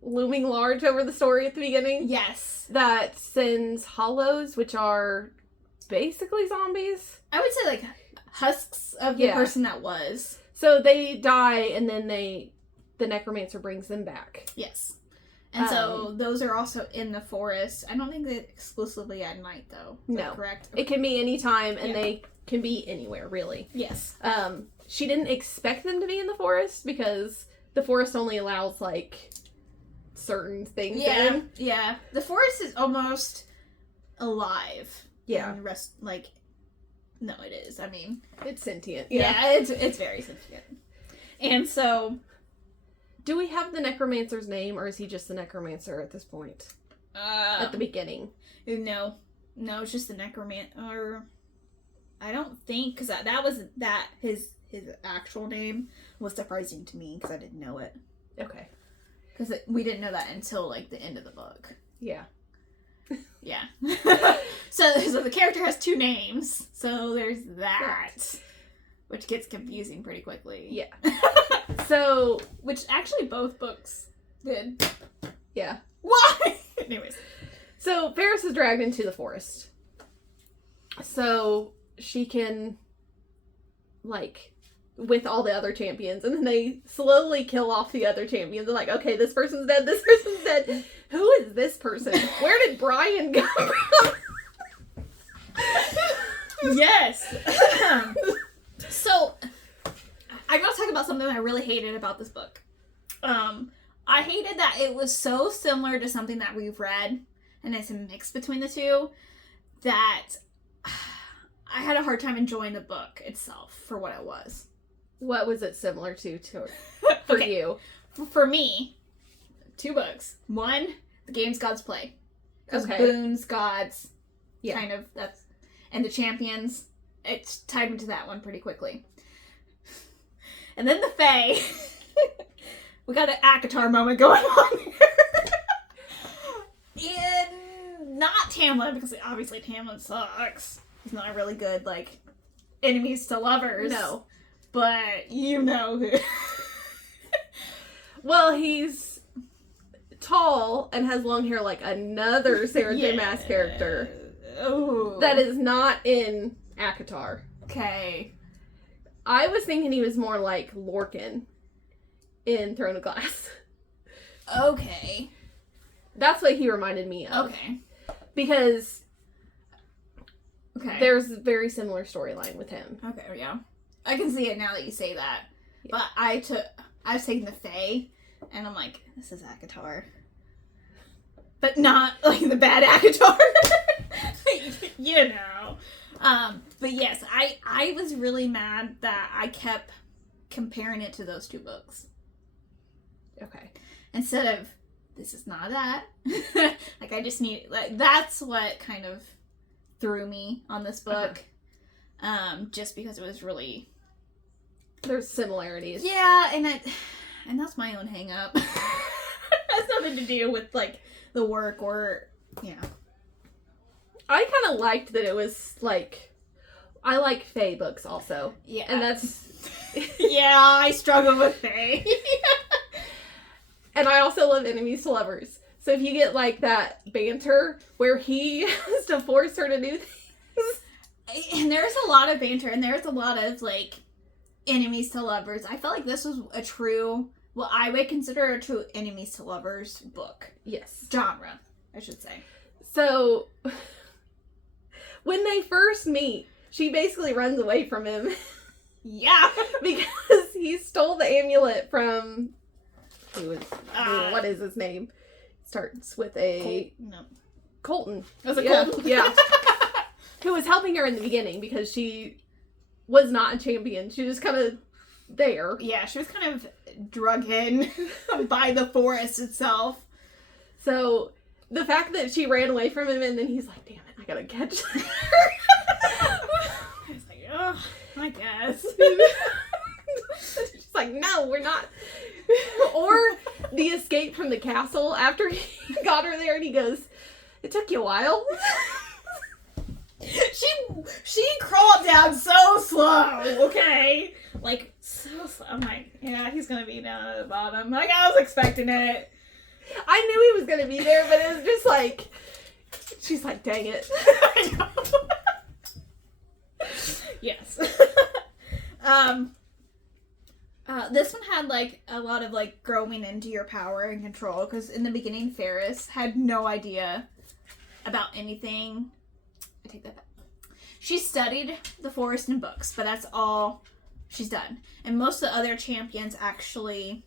looming large over the story at the beginning. Yes. That sends hollows, which are basically zombies. I would say, like, husks of the person that was. So they die, and then the necromancer brings them back. Yes. And so those are also in the forest. I don't think they're exclusively at night, though. Is that correct? It can be any time, and they can be anywhere, really. Yes. She didn't expect them to be in the forest, because the forest only allows, like, certain things in. Yeah. The forest is almost alive. Yeah. And the rest, like, no, it is. I mean, it's sentient. Yeah, it's very sentient. And so, do we have the necromancer's name, or is he just the necromancer at this point? At the beginning? No, it's just the necromancer. Or I don't think, because that was his actual name was surprising to me because I didn't know it. Okay. Because we didn't know that until like the end of the book. Yeah. Yeah. so the character has two names. So there's that. Which gets confusing pretty quickly. Yeah. So, which actually both books did. Yeah. Why? Anyways. So Ferris is dragged into the forest. So she can, like, with all the other champions, and then they slowly kill off the other champions. They're like, okay, this person's dead, this person's dead. Who is this person? Where did Brian go from? Yes. So, I'm going to talk about something I really hated about this book. I hated that it was so similar to something that we've read, and it's a mix between the two, that I had a hard time enjoying the book itself for what it was. What was it similar to for you? For me, two books. One, the games gods play. Because boons, gods, kind of, that's, and the champions, it's tied into that one pretty quickly. And then the Fae, we got an ACOTAR moment going on here. In not Tamlin, because obviously Tamlin sucks. He's not a really good, like, enemies to lovers. No. But you know who. Well, he's tall and has long hair like another Sarah J. Maas character. Oh. That is not in ACOTAR. Okay. I was thinking he was more like Lorcan in Throne of Glass. Okay. That's what he reminded me of. Okay. Because there's a very similar storyline with him. Okay, yeah. I can see it now that you say that. Yeah. But I was taking the Fae, and I'm like, this is ACOTAR. But not, like, the bad ACOTAR. You know. But yes, I was really mad that I kept comparing it to those two books. Okay. Instead of, this is not that. Like, I just need, like, that's what kind of threw me on this book. Just because it was really... There's similarities. Yeah, and that's my own hang up. It has nothing to do with, like, the work or, you know. I kind of liked that it was, like, I like Fae books also. Yeah. And that's... Yeah, I struggle with Fae. And I also love enemies to lovers. So if you get, like, that banter where he has to force her to do things. And there's a lot of banter, and there's a lot of, like, enemies to lovers. I felt like this was a true, well, I would consider a true enemies to lovers book. Yes. Genre, I should say. So, when they first meet, she basically runs away from him. Yeah. Because he stole the amulet from, what is his name? Starts with a... Colton. Was it Colton? Yeah. Who was helping her in the beginning because she was not a champion. She was kind of there. Yeah, she was kind of drug in by the forest itself. So, the fact that she ran away from him and then he's like, damn it, I gotta catch her. I was like, oh, I guess. She's like, no, we're not. Or the escape from the castle after he got her there and he goes, "It took you a while." She crawled down so slow, okay? Like, so slow. I'm like, yeah, he's gonna be down at the bottom. Like, I was expecting it. I knew he was gonna be there, but it was just like, she's like, dang it. I know. Yes. This one had, like, a lot of, like, growing into your power and control, because in the beginning, Ferris had no idea about anything. I take that back. She studied the forest in books, but that's all she's done. And most of the other champions actually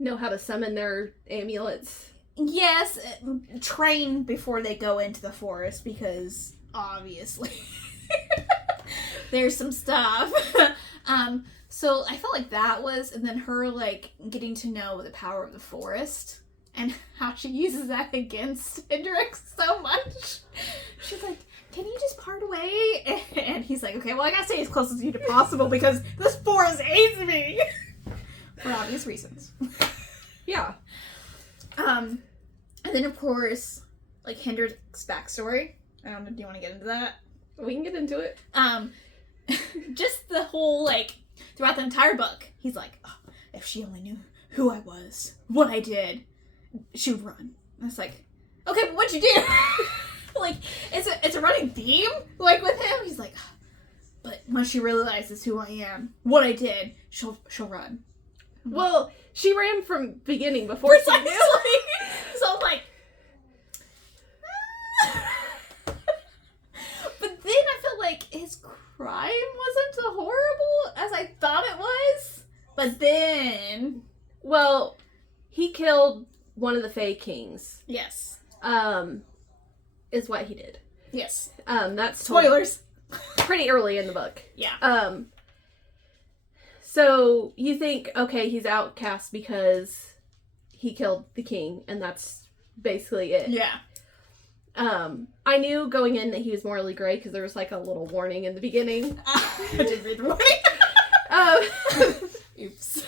know how to summon their amulets. Yes, train before they go into the forest, because obviously there's some stuff. So I felt like that was, and then her, like, getting to know the power of the forest and how she uses that against Hendrix so much. She's like, can you just part away? And he's like, okay, well, I gotta stay as close as you possible because this forest hates me. For obvious reasons. Yeah. And then, of course, like, Hendrix's backstory. I don't know, do you want to get into that? We can get into it. Just the whole, like, throughout the entire book, he's like, oh, if she only knew who I was, what I did, she would run. And it's like, okay, but what'd you do? Like, it's a running theme, like, with him. He's like, but once she realizes who I am, what I did, she'll run. Well, she ran from beginning before she knew. So I'm like, but then I feel like his crime wasn't so horrible as I thought it was. But then, well, he killed one of the Fae Kings. Yes. Is what he did. Yes. That's spoilers. Pretty early in the book. Yeah. So you think, okay, he's outcast because he killed the king, and that's basically it. Yeah. I knew going in that he was morally gray because there was, like, a little warning in the beginning. I did read the warning. Oops.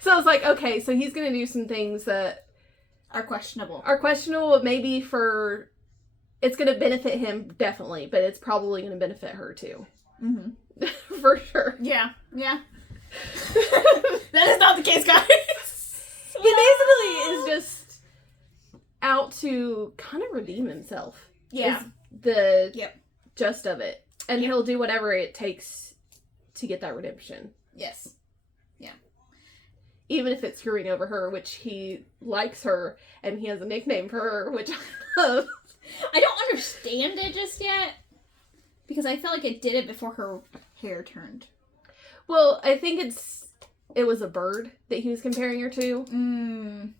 So I was like, okay, so he's gonna do some things that are questionable. But maybe it's gonna benefit him, definitely, but it's probably gonna benefit her too. Mm-hmm. For sure. Yeah. Yeah. That is not the case, guys. He basically is just out to kind of redeem himself. Yeah. Is the Yep. gist of it. And he'll do whatever it takes to get that redemption. Yes. Yeah. Even if it's screwing over her, which he likes her, and he has a nickname for her, which I love. I don't understand it just yet, because I feel like it did it before her hair turned. Well, I think it was a bird that he was comparing her to.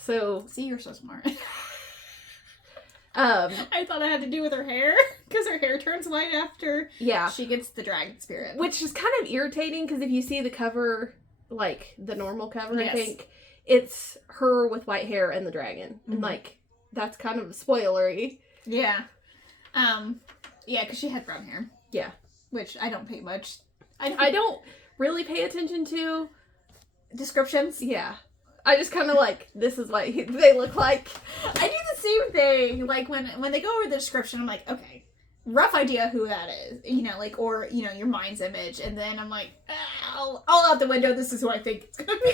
So... See, you're so smart. I thought it had to do with her hair, because her hair turns white after she gets the dragon spirit. Which is kind of irritating, because if you see the cover, like, the normal cover, yes. I think, it's her with white hair and the dragon. Mm-hmm. And, like, that's kind of spoilery. Yeah. Yeah, because she had brown hair. Yeah. Which I don't pay much. I don't really pay attention to descriptions. Yeah. I just kind of like, this is what they look like. I do the same thing. Like, when they go over the description, I'm like, okay, rough idea who that is. You know, like, or, you know, your mind's image. And then I'm like, all out the window, this is who I think it's going to be.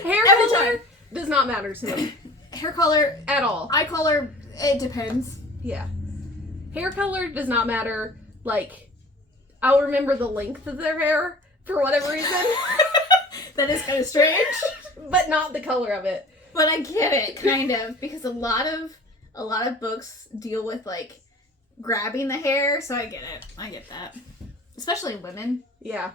Hair color does not matter to me. Hair color at all. Eye color, it depends. Yeah. Hair color does not matter. Like, I'll remember the length of their hair for whatever reason. That is kind of strange. But not the color of it. But I get it, kind of, because a lot of books deal with, like, grabbing the hair, so I get it. I get that. Especially women. Yeah.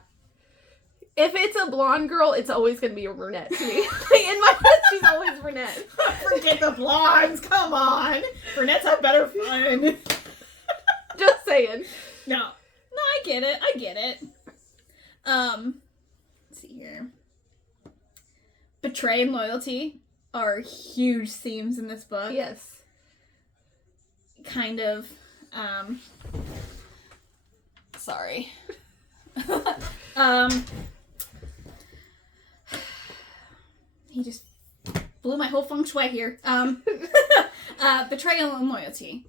If it's a blonde girl, it's always going to be a brunette to me. In my head, she's always brunette. Forget the blondes, come on. Brunettes have better fun. Just saying. No, I get it. Let's see here. Betray and loyalty are huge themes in this book. Yes. Kind of, sorry. my whole feng shui here. Betrayal and loyalty.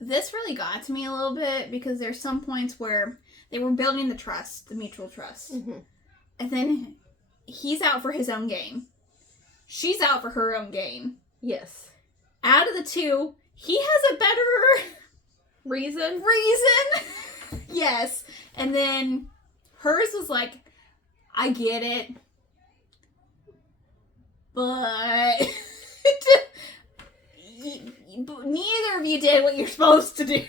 This really got to me a little bit because there's some points where they were building the trust, the mutual trust. Mm-hmm. And then he's out for his own gain. She's out for her own gain. Yes. Out of the two, he has a better reason. Yes. And then hers was like, I get it. But neither of you did what you're supposed to do.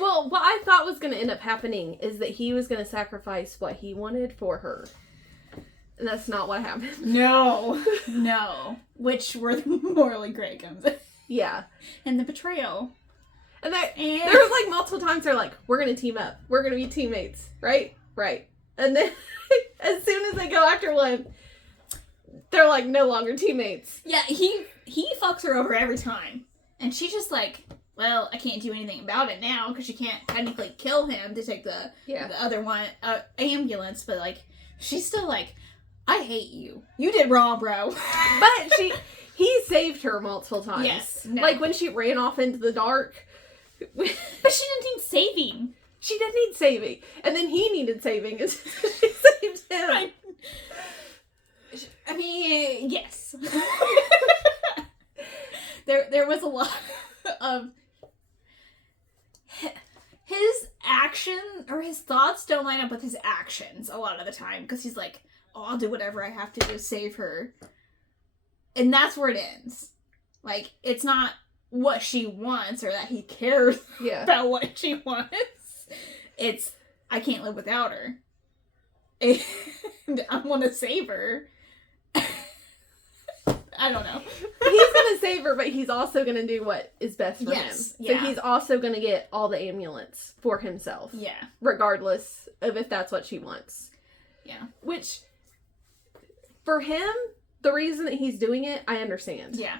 Well, what I thought was going to end up happening is that he was going to sacrifice what he wanted for her. And that's not what happened. No. Which were the morally gray comes in. Yeah. And the betrayal. And there was like multiple times they're like, we're going to team up. We're going to be teammates. Right? Right. And then as soon as they go after one, they're like no longer teammates. Yeah, he fucks her over every time. And she's just like, well, I can't do anything about it now because she can't technically kill him to take the other one, ambulance. But like, she's still like, I hate you. You did wrong, bro. But he saved her multiple times. Yes. No. Like when she ran off into the dark. But she didn't need saving. She did need saving. And then he needed saving. And she saved him. I mean, yes. There was a lot of his action or his thoughts don't line up with his actions a lot of the time because he's like, oh, I'll do whatever I have to do to save her. And that's where it ends. Like, it's not what she wants or that he cares about what she wants. It's, I can't live without her. And I want to save her. I don't know. He's going to save her, but he's also going to do what is best for him. So yeah. he's also going to get all the ambulance for himself. Yeah. Regardless of if that's what she wants. Yeah. Which, for him, the reason that he's doing it, I understand. Yeah.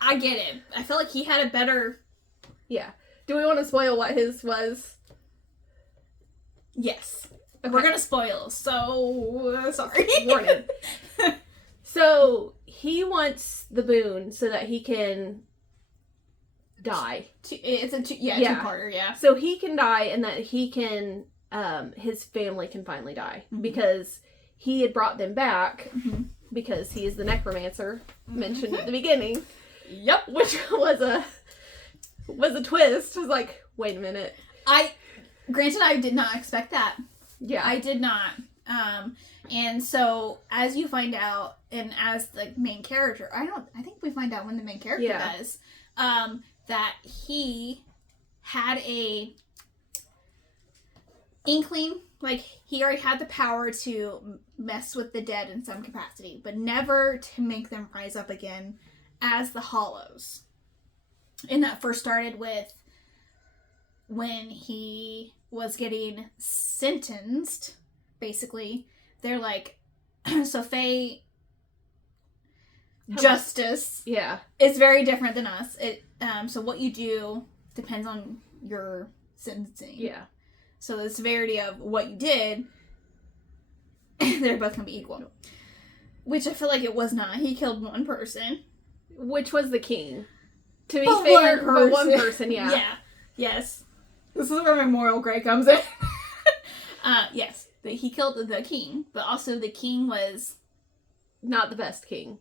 I get it. I feel like he had a better... Yeah. Do we want to spoil what his was? Yes. Okay. We're going to spoil, so... sorry. Warning. So, he wants the boon so that he can die. It's a two-parter, yeah. So he can die and that he can, his family can finally die. Mm-hmm. Because he had brought them back, because he is the necromancer mentioned at the beginning. Yep. Which was a twist. I was like, wait a minute. Granted, I did not expect that. Yeah. I did not. And so, as you find out, and as the main character, I think we find out when the main character does, that he had a inkling, like, he already had the power to mess with the dead in some capacity, but never to make them rise up again as the Hollows. And that first started with when he was getting sentenced, basically. They're like, so Faye, justice is very different than us. So what you do depends on your sentencing. Yeah. So the severity of what you did, they're both going to be equal. Which I feel like it was not. He killed one person. Which was the king. To be fair, but one person, yeah. Yeah. Yes. This is where my moral gray comes in. Yes. He killed the king, but also the king was... not the best king.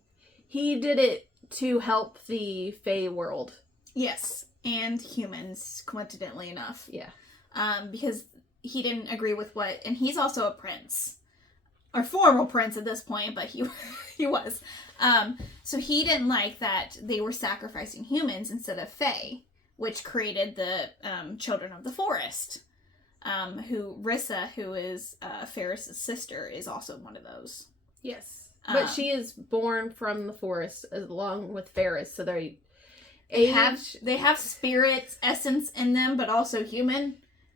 He did it to help the Fae world. Yes. And humans, coincidentally enough. Yeah. Because he didn't agree with what... And he's also a prince. Or former prince at this point, but he was. So he didn't like that they were sacrificing humans instead of Fae, which created the Children of the Forest. Who Rissa, who is Ferris's sister, is also one of those. Yes. But she is born from the forest along with Ferris, so they have spirit essence in them, but also human.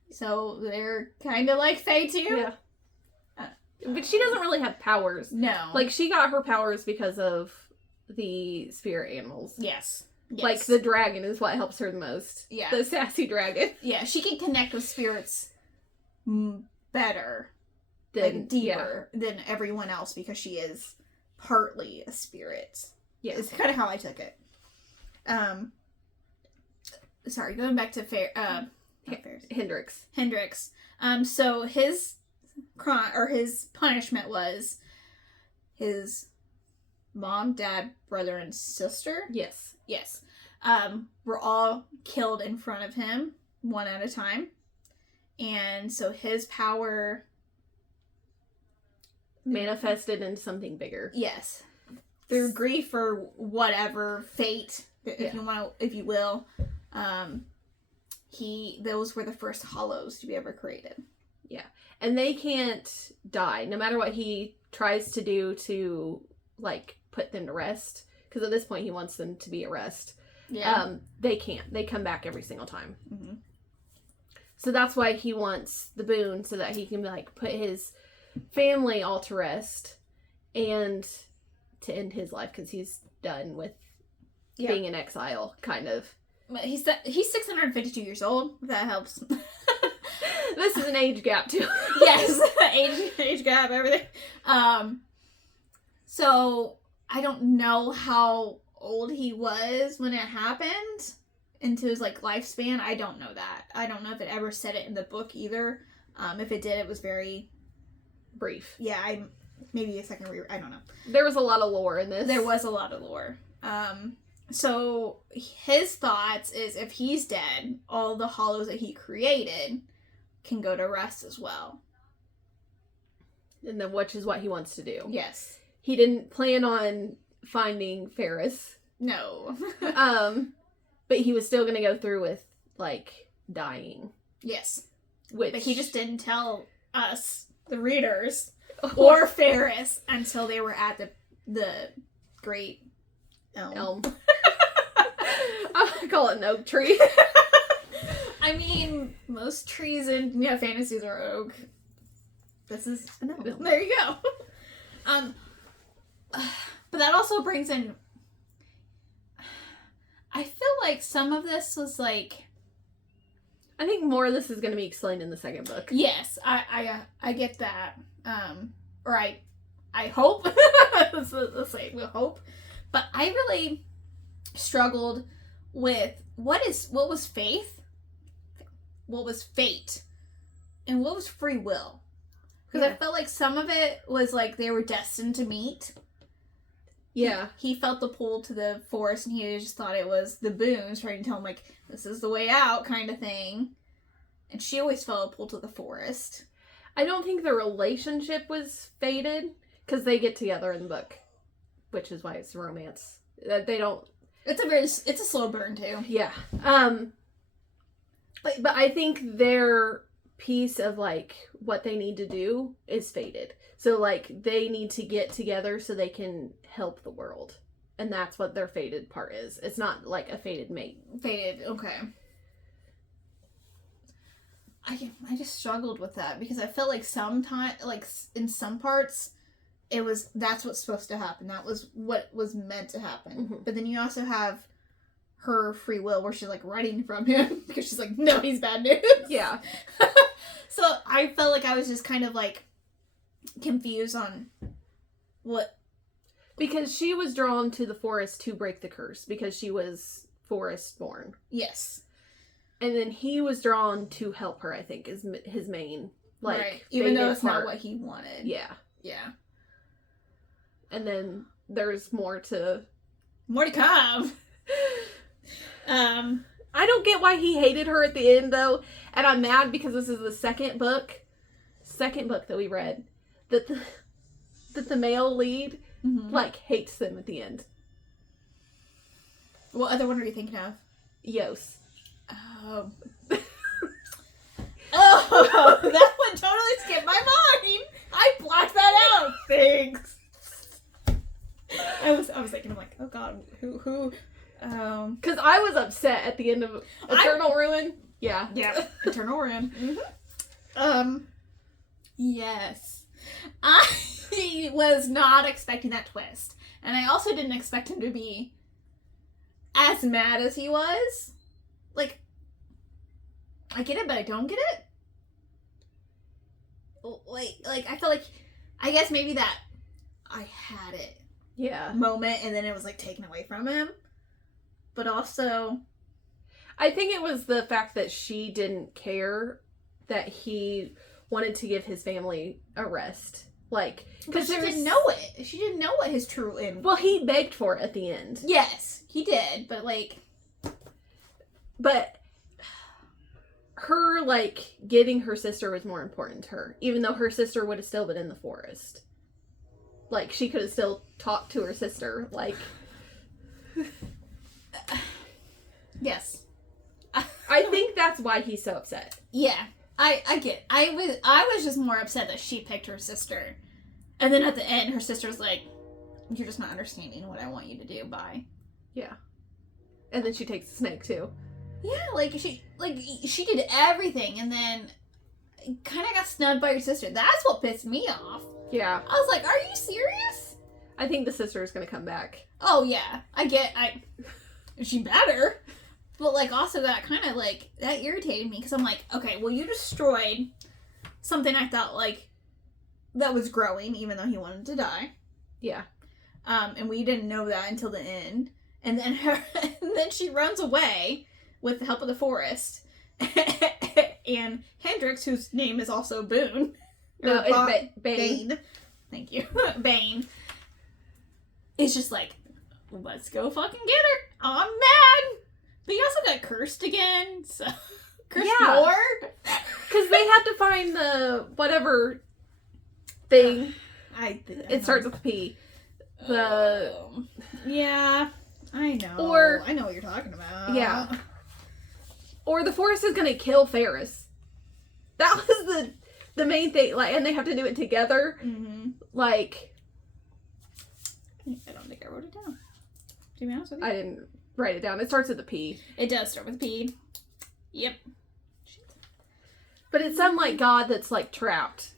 So they're kind of like Fae too. Yeah. But she doesn't really have powers. No. Like, she got her powers because of the spirit animals. Yes. Like, the dragon is what helps her the most. Yeah. The sassy dragon. Yeah, she can connect with spirits better like, deeper than everyone else because she is partly a spirit. Yeah. It's kind of how I took it. Sorry, going back to Hendrix. So his crime or his punishment was his mom, dad, brother, and sister. Yes. Were all killed in front of him, one at a time. And so his power manifested into something bigger. Yes. Through grief or whatever, fate, if you will. Those were the first hollows to be ever created. Yeah. And they can't die, no matter what he tries to do to, like, put them to rest. Because at this point he wants them to be at rest. Yeah. They can't. They come back every single time. Mm-hmm. So that's why he wants the boon, so that he can, like, put his family all to rest and to end his life, because he's done with being in exile, kind of. He's 652 years old, if that helps. This is an age gap, too. Yes, age gap, everything. So, I don't know how old he was when it happened into his, like, lifespan. I don't know that. I don't know if it ever said it in the book either. If it did, it was very brief. Yeah, maybe a second I don't know. There was a lot of lore in this. There was a lot of lore. So his thoughts is if he's dead, all the hollows that he created can go to rest as well. And then, which is what he wants to do. Yes. He didn't plan on finding Ferris. No. But he was still going to go through with, like, dying. Yes. But he just didn't tell us, the readers, or Ferris, until they were at the great elm. I call it an oak tree. I mean, most trees in fantasies are oak. This is an elm. There you go. But that also brings in. I feel like some of this was like. I think more of this is going to be explained in the second book. Yes, I get that. Or I hope. Let's say we hope. But I really struggled with what was faith, what was fate, and what was free will. Because I felt like some of it was like they were destined to meet. Yeah. He felt the pull to the forest, and he just thought it was the boons trying to tell him, like, this is the way out kind of thing. And she always felt a pull to the forest. I don't think the relationship was fated, because they get together in the book. Which is why it's romance. They don't... It's a slow burn, too. Yeah. But I think their piece of, like, what they need to do is fated. So, like, they need to get together so they can help the world. And that's what their fated part is. It's not, like, a fated mate. Fated, okay. I just struggled with that, because I felt like sometimes, like, in some parts, that's what's supposed to happen. That was what was meant to happen. Mm-hmm. But then you also have her free will, where she's, like, running from him, because she's like, no, he's bad news. Yeah. So I felt like I was just kind of, like, confused on what... Because she was drawn to the forest to break the curse, because she was forest born. Yes. And then he was drawn to help her, I think, is his main, like... Right. Even though it's not what he wanted. Yeah. Yeah. And then there's more to come. I don't get why he hated her at the end, though. And I'm mad because this is the second book that we read, that the male lead, like, hates them at the end. What other one are you thinking of? Yos. Oh. Oh, that one totally skipped my mind. I blocked that out. Thanks. I was thinking, I'm like, oh god, who? Because I was upset at the end of Eternal Ruin. Yeah. Yeah. Eternal Ruin. Mm-hmm. Yes. I was not expecting that twist. And I also didn't expect him to be as mad as he was. Like, I get it, but I don't get it. like I feel like, I guess maybe that I had it moment and then it was like taken away from him. But also, I think it was the fact that she didn't care that he wanted to give his family a rest. Like, because she didn't know it. She didn't know what his true end. Well, he begged for it at the end. Yes, he did. But like, her, like, getting her sister was more important to her, even though her sister would have still been in the forest. Like, she could have still talked to her sister, like... Yes. I think that's why he's so upset. Yeah, I get it. I was just more upset that she picked her sister. And then at the end, her sister's like, you're just not understanding what I want you to do, bye. Yeah. And then she takes the snake, too. Yeah, she did everything, and then kind of got snubbed by her sister. That's what pissed me off. Yeah. I was like, are you serious? I think the sister is going to come back. Oh, yeah. She better. But, like, also that kind of, like, that irritated me, because I'm like, okay, well, you destroyed something I thought, like, that was growing, even though he wanted to die. Yeah. And we didn't know that until the end. And then she runs away with the help of the forest. And Hendrix, whose name is also Boone. No, it's Bane. Thank you. Bane. It's just like, let's go fucking get her. I'm mad. But he also got cursed again, so... Cursed more? Because they had to find the whatever thing. It starts with P. Yeah, I know. Or... I know what you're talking about. Yeah. Or the forest is gonna kill Ferris. That was the main thing. Like, and they have to do it together. Mm-hmm. Like... I don't think I wrote it down. To be honest with you. I didn't write it down. It starts with a P. It does start with P. Yep. But it's some, like, god that's, like, trapped.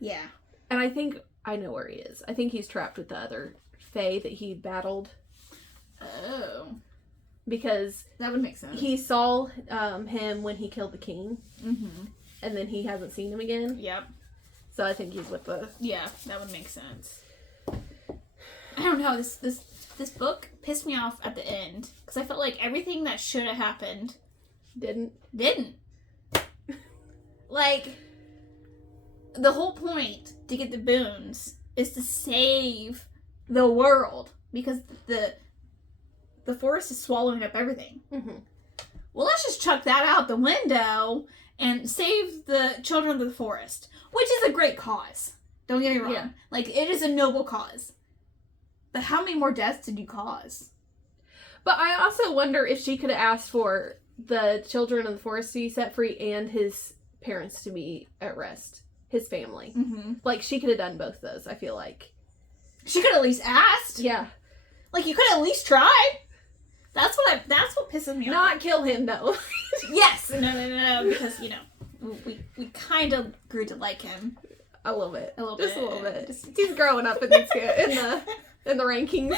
Yeah. And I think I know where he is. I think he's trapped with the other fae that he battled. Oh. Because... that would make sense. He saw him when he killed the king. Mm-hmm. And then he hasn't seen him again. Yep. So I think he's with the... Yeah, that would make sense. I don't know, this book pissed me off at the end. Because I felt like everything that should have happened... Didn't. Like, the whole point to get the boons is to save the world. Because the forest is swallowing up everything. Mm-hmm. Well, let's just chuck that out the window and save the children of the forest. Which is a great cause. Don't get me wrong. Yeah. Like, it is a noble cause. But how many more deaths did you cause? But I also wonder if she could have asked for the children of the forest to be set free and his parents to be at rest. His family. Mm-hmm. Like, she could have done both those, I feel like. She could have at least asked. Yeah. Like, you could have at least tried. That's what pisses me off. Not kill him, though. Yes! No, because, you know, we kind of grew to like him. A little bit. Just a little bit. He's growing up in the rankings.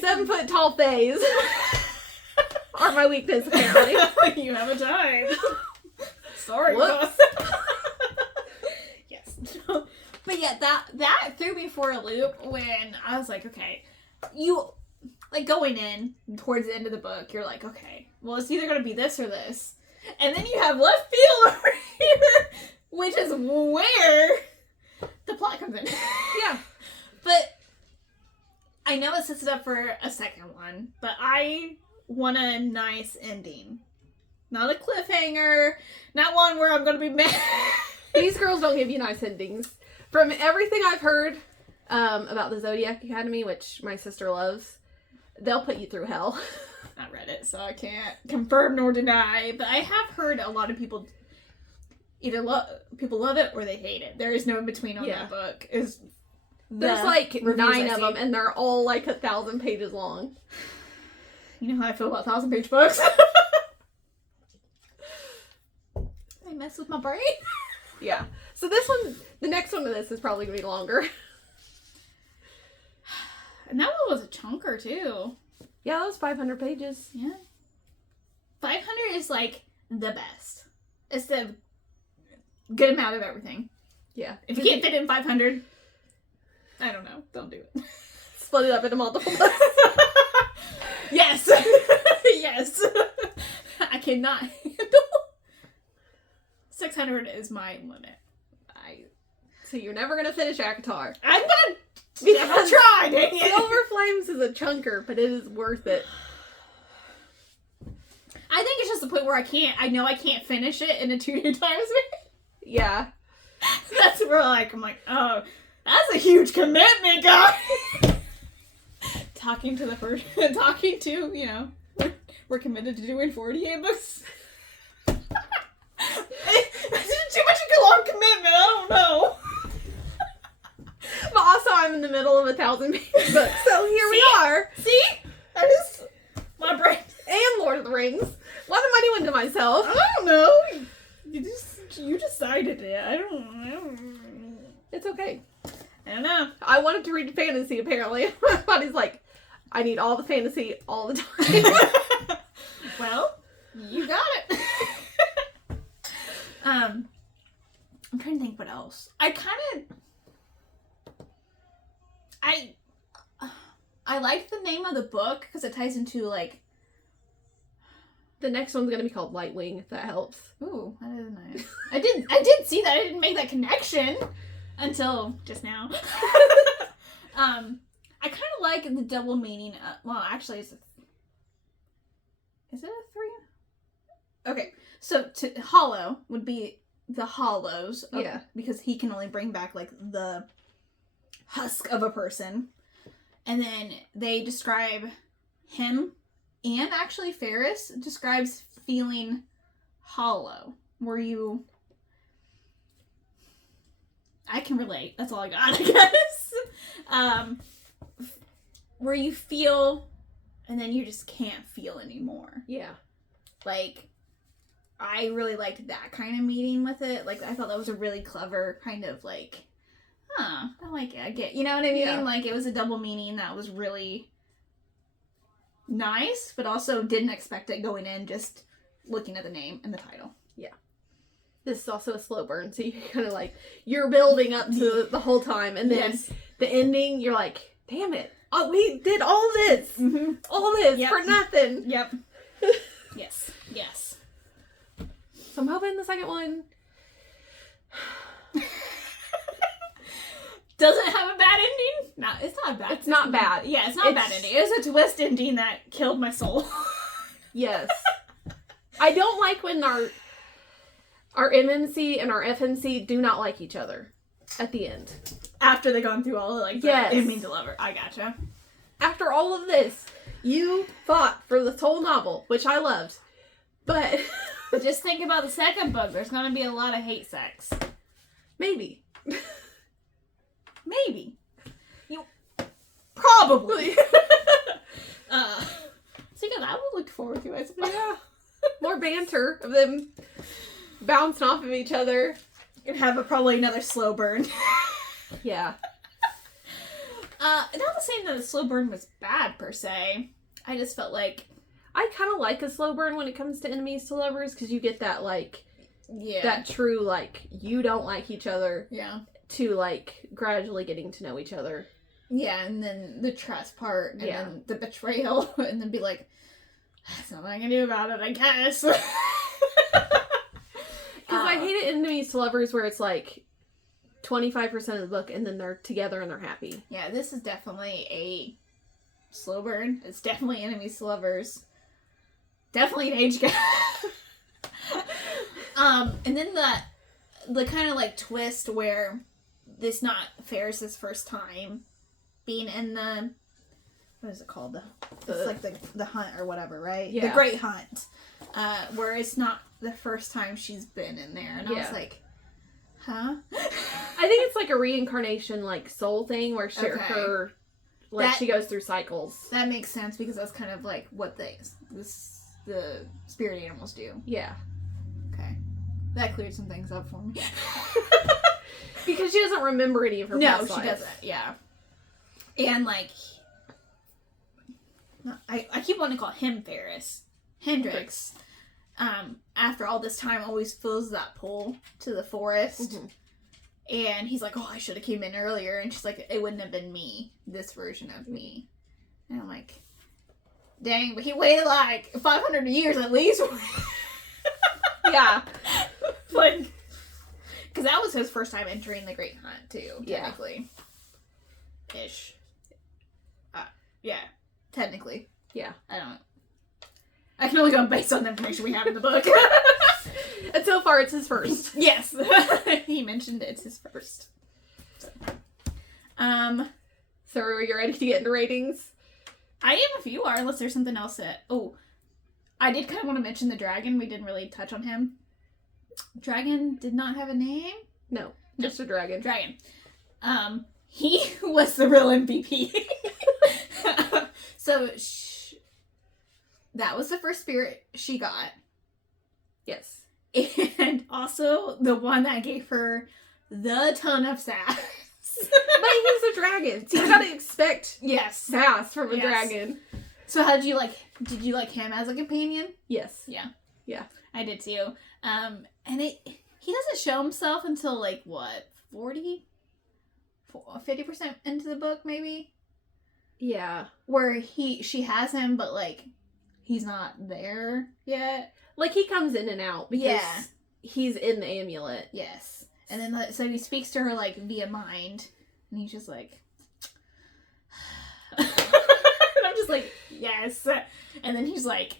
7 foot tall fays are my weakness, apparently. You have a time. Sorry. Whoops. Yes. But yeah, that threw me for a loop when I was like, okay, you, like, going in towards the end of the book, you're like, okay, well, it's either going to be this or this. And then you have left field over here, which is where the plot comes in. Yeah. But I know it sets it up for a second one, but I want a nice ending. Not a cliffhanger, not one where I'm going to be mad. These girls don't give you nice endings. From everything I've heard about the Zodiac Academy, which my sister loves, they'll put you through hell. I read it, so I can't confirm nor deny, but I have heard a lot of people either people love it or they hate it. There is no in between on that book. There's like 9 of them, and they're all like 1,000 pages long. You know how I feel about 1,000-page books? They mess with my brain. Yeah. So this one, the next one of this is probably going to be longer. And that one was a chunker, too. Yeah, that was 500 pages. Yeah. 500 is, like, the best. It's the good amount of everything. Yeah. If you can't fit it in 500, I don't know. Don't do it. Split it up into multiple books. Yes. Yes. I cannot handle 600 is my limit. So you're never gonna finish Akatar. I'm gonna try, dang it. Silver Flames is a chunker, but it is worth it. I think it's just the point where I know I can't finish it in a 2-day time span. Yeah. That's where I'm like, oh, that's a huge commitment, guys. talking to, you know, we're committed to doing 48 books. It's too much of a long commitment, I don't know. But also I'm in the middle of 1,000-page book, so here we are. See? That is my brain. And Lord of the Rings. What am I doing to myself? I don't know. You decided it. I don't know. It's okay. I don't know. I wanted to read fantasy, apparently. My body's like, I need all the fantasy all the time. Well, you got it. I'm trying to think what else. I liked the name of the book because it ties into like. The next one's gonna be called Lightwing, if that helps. Ooh, that is nice. I did see that. I didn't make that connection until just now. I kind of like the double meaning. Well, actually, is it a 3? Okay, so hollow would be the hollows. Yeah. Because he can only bring back like the husk of a person, and then they describe him. And actually, Ferris describes feeling hollow. I can relate. That's all I got, I guess. Where you feel, and then you just can't feel anymore. Yeah. Like, I really liked that kind of meaning with it. Like, I thought that was a really clever kind of like, I like it. I get, you know what I mean? Yeah. Like, it was a double meaning that was really nice, but also didn't expect it going in, just looking at the name and the title. Yeah. This is also a slow burn, so you kind of like, you're building up to the whole time, and then the ending, you're like, damn it. Oh, we did all this. Mm-hmm. All this for nothing. Yep. Yes. Yes. So I'm hoping the second one doesn't have a bad ending. No, it's not bad. It's not bad. Yeah, it's not a bad ending. It was a twist ending that killed my soul. Yes. I don't like when our MMC and our FMC do not like each other at the end. After they've gone through all the, like, enemies to lover. I gotcha. After all of this, you fought for this whole novel, which I loved. But just think about the second book. There's going to be a lot of hate sex. Maybe. Maybe. You probably. So yeah, that would look forward to, I suppose. Yeah. More banter of them bouncing off of each other. You'd have probably another slow burn. Yeah. Not saying that the slow burn was bad per se. I just felt like I kind of like a slow burn when it comes to enemies to lovers, because you get that like that true like you don't like each other. Yeah. To like gradually getting to know each other. Yeah, and then the trust part, and then the betrayal, and then be like, there's nothing I can do about it, I guess. Because I hated enemies to lovers where it's like 25% of the book and then they're together and they're happy. Yeah, this is definitely a slow burn. It's definitely enemies to lovers. Definitely an age gap. And then the kind of like twist where this not Ferris's first time being in the, what is it called? It's like the hunt or whatever, right? Yeah. The Great Hunt. Where it's not the first time she's been in there. And I was like, huh? I think it's like a reincarnation, like soul thing where her, like she goes through cycles. That makes sense because that's kind of like what the spirit animals do. Yeah. Okay. That cleared some things up for me. Because she doesn't remember any of her past lives. No, she doesn't. Yeah. And like, I keep wanting to call him Ferris. Hendrix. after all this time, always feels that pull to the forest. Mm-hmm. And he's like, oh, I should have came in earlier. And she's like, it wouldn't have been me. This version of me. And I'm like, dang, but he waited like 500 years at least. Yeah. Like, because that was his first time entering the Great Hunt, too, technically. Yeah. Ish. Yeah, technically. Yeah. I can only go based on the information we have in the book. And so far, it's his first. Yes. He mentioned it's his first. So are you ready to get into ratings? I am if you are, unless there's something else that... Oh, I did kind of want to mention the dragon. We didn't really touch on him. Dragon did not have a name? No, just a dragon. Dragon. He was the real MVP. So, that was the first spirit she got. Yes. And also the one that gave her the ton of sass. But he's a dragon, so you gotta expect sass from a dragon. So how did you like him as a companion? Yes. Yeah. I did too. And he doesn't show himself until like what, 50% into the book maybe? Yeah. Where she has him, but like he's not there yet. Like he comes in and out because he's in the amulet. Yes. And then so he speaks to her like via mind, and he's just like and I'm just like, yes. And then he's like,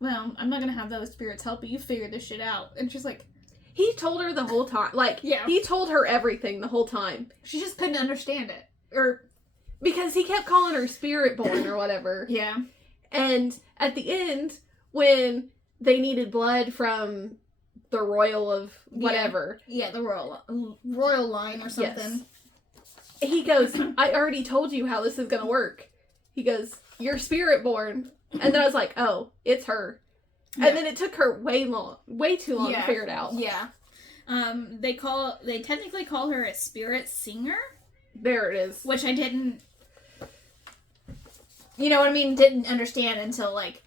well, I'm not gonna have those spirits help you figure this shit out. And she's like, he told her the whole time. Like, he told her everything the whole time. She just couldn't understand it. Or because he kept calling her spirit born or whatever. Yeah. And at the end, when they needed blood from the royal of whatever. Yeah, the royal line or something. Yes. He goes, I already told you how this is gonna work. He goes, you're spirit born. And then I was like, oh, it's her. Yeah. And then it took her way too long to figure it out. Yeah. They technically call her a spirit singer. There it is. Which I didn't, you know what I mean? Didn't understand until like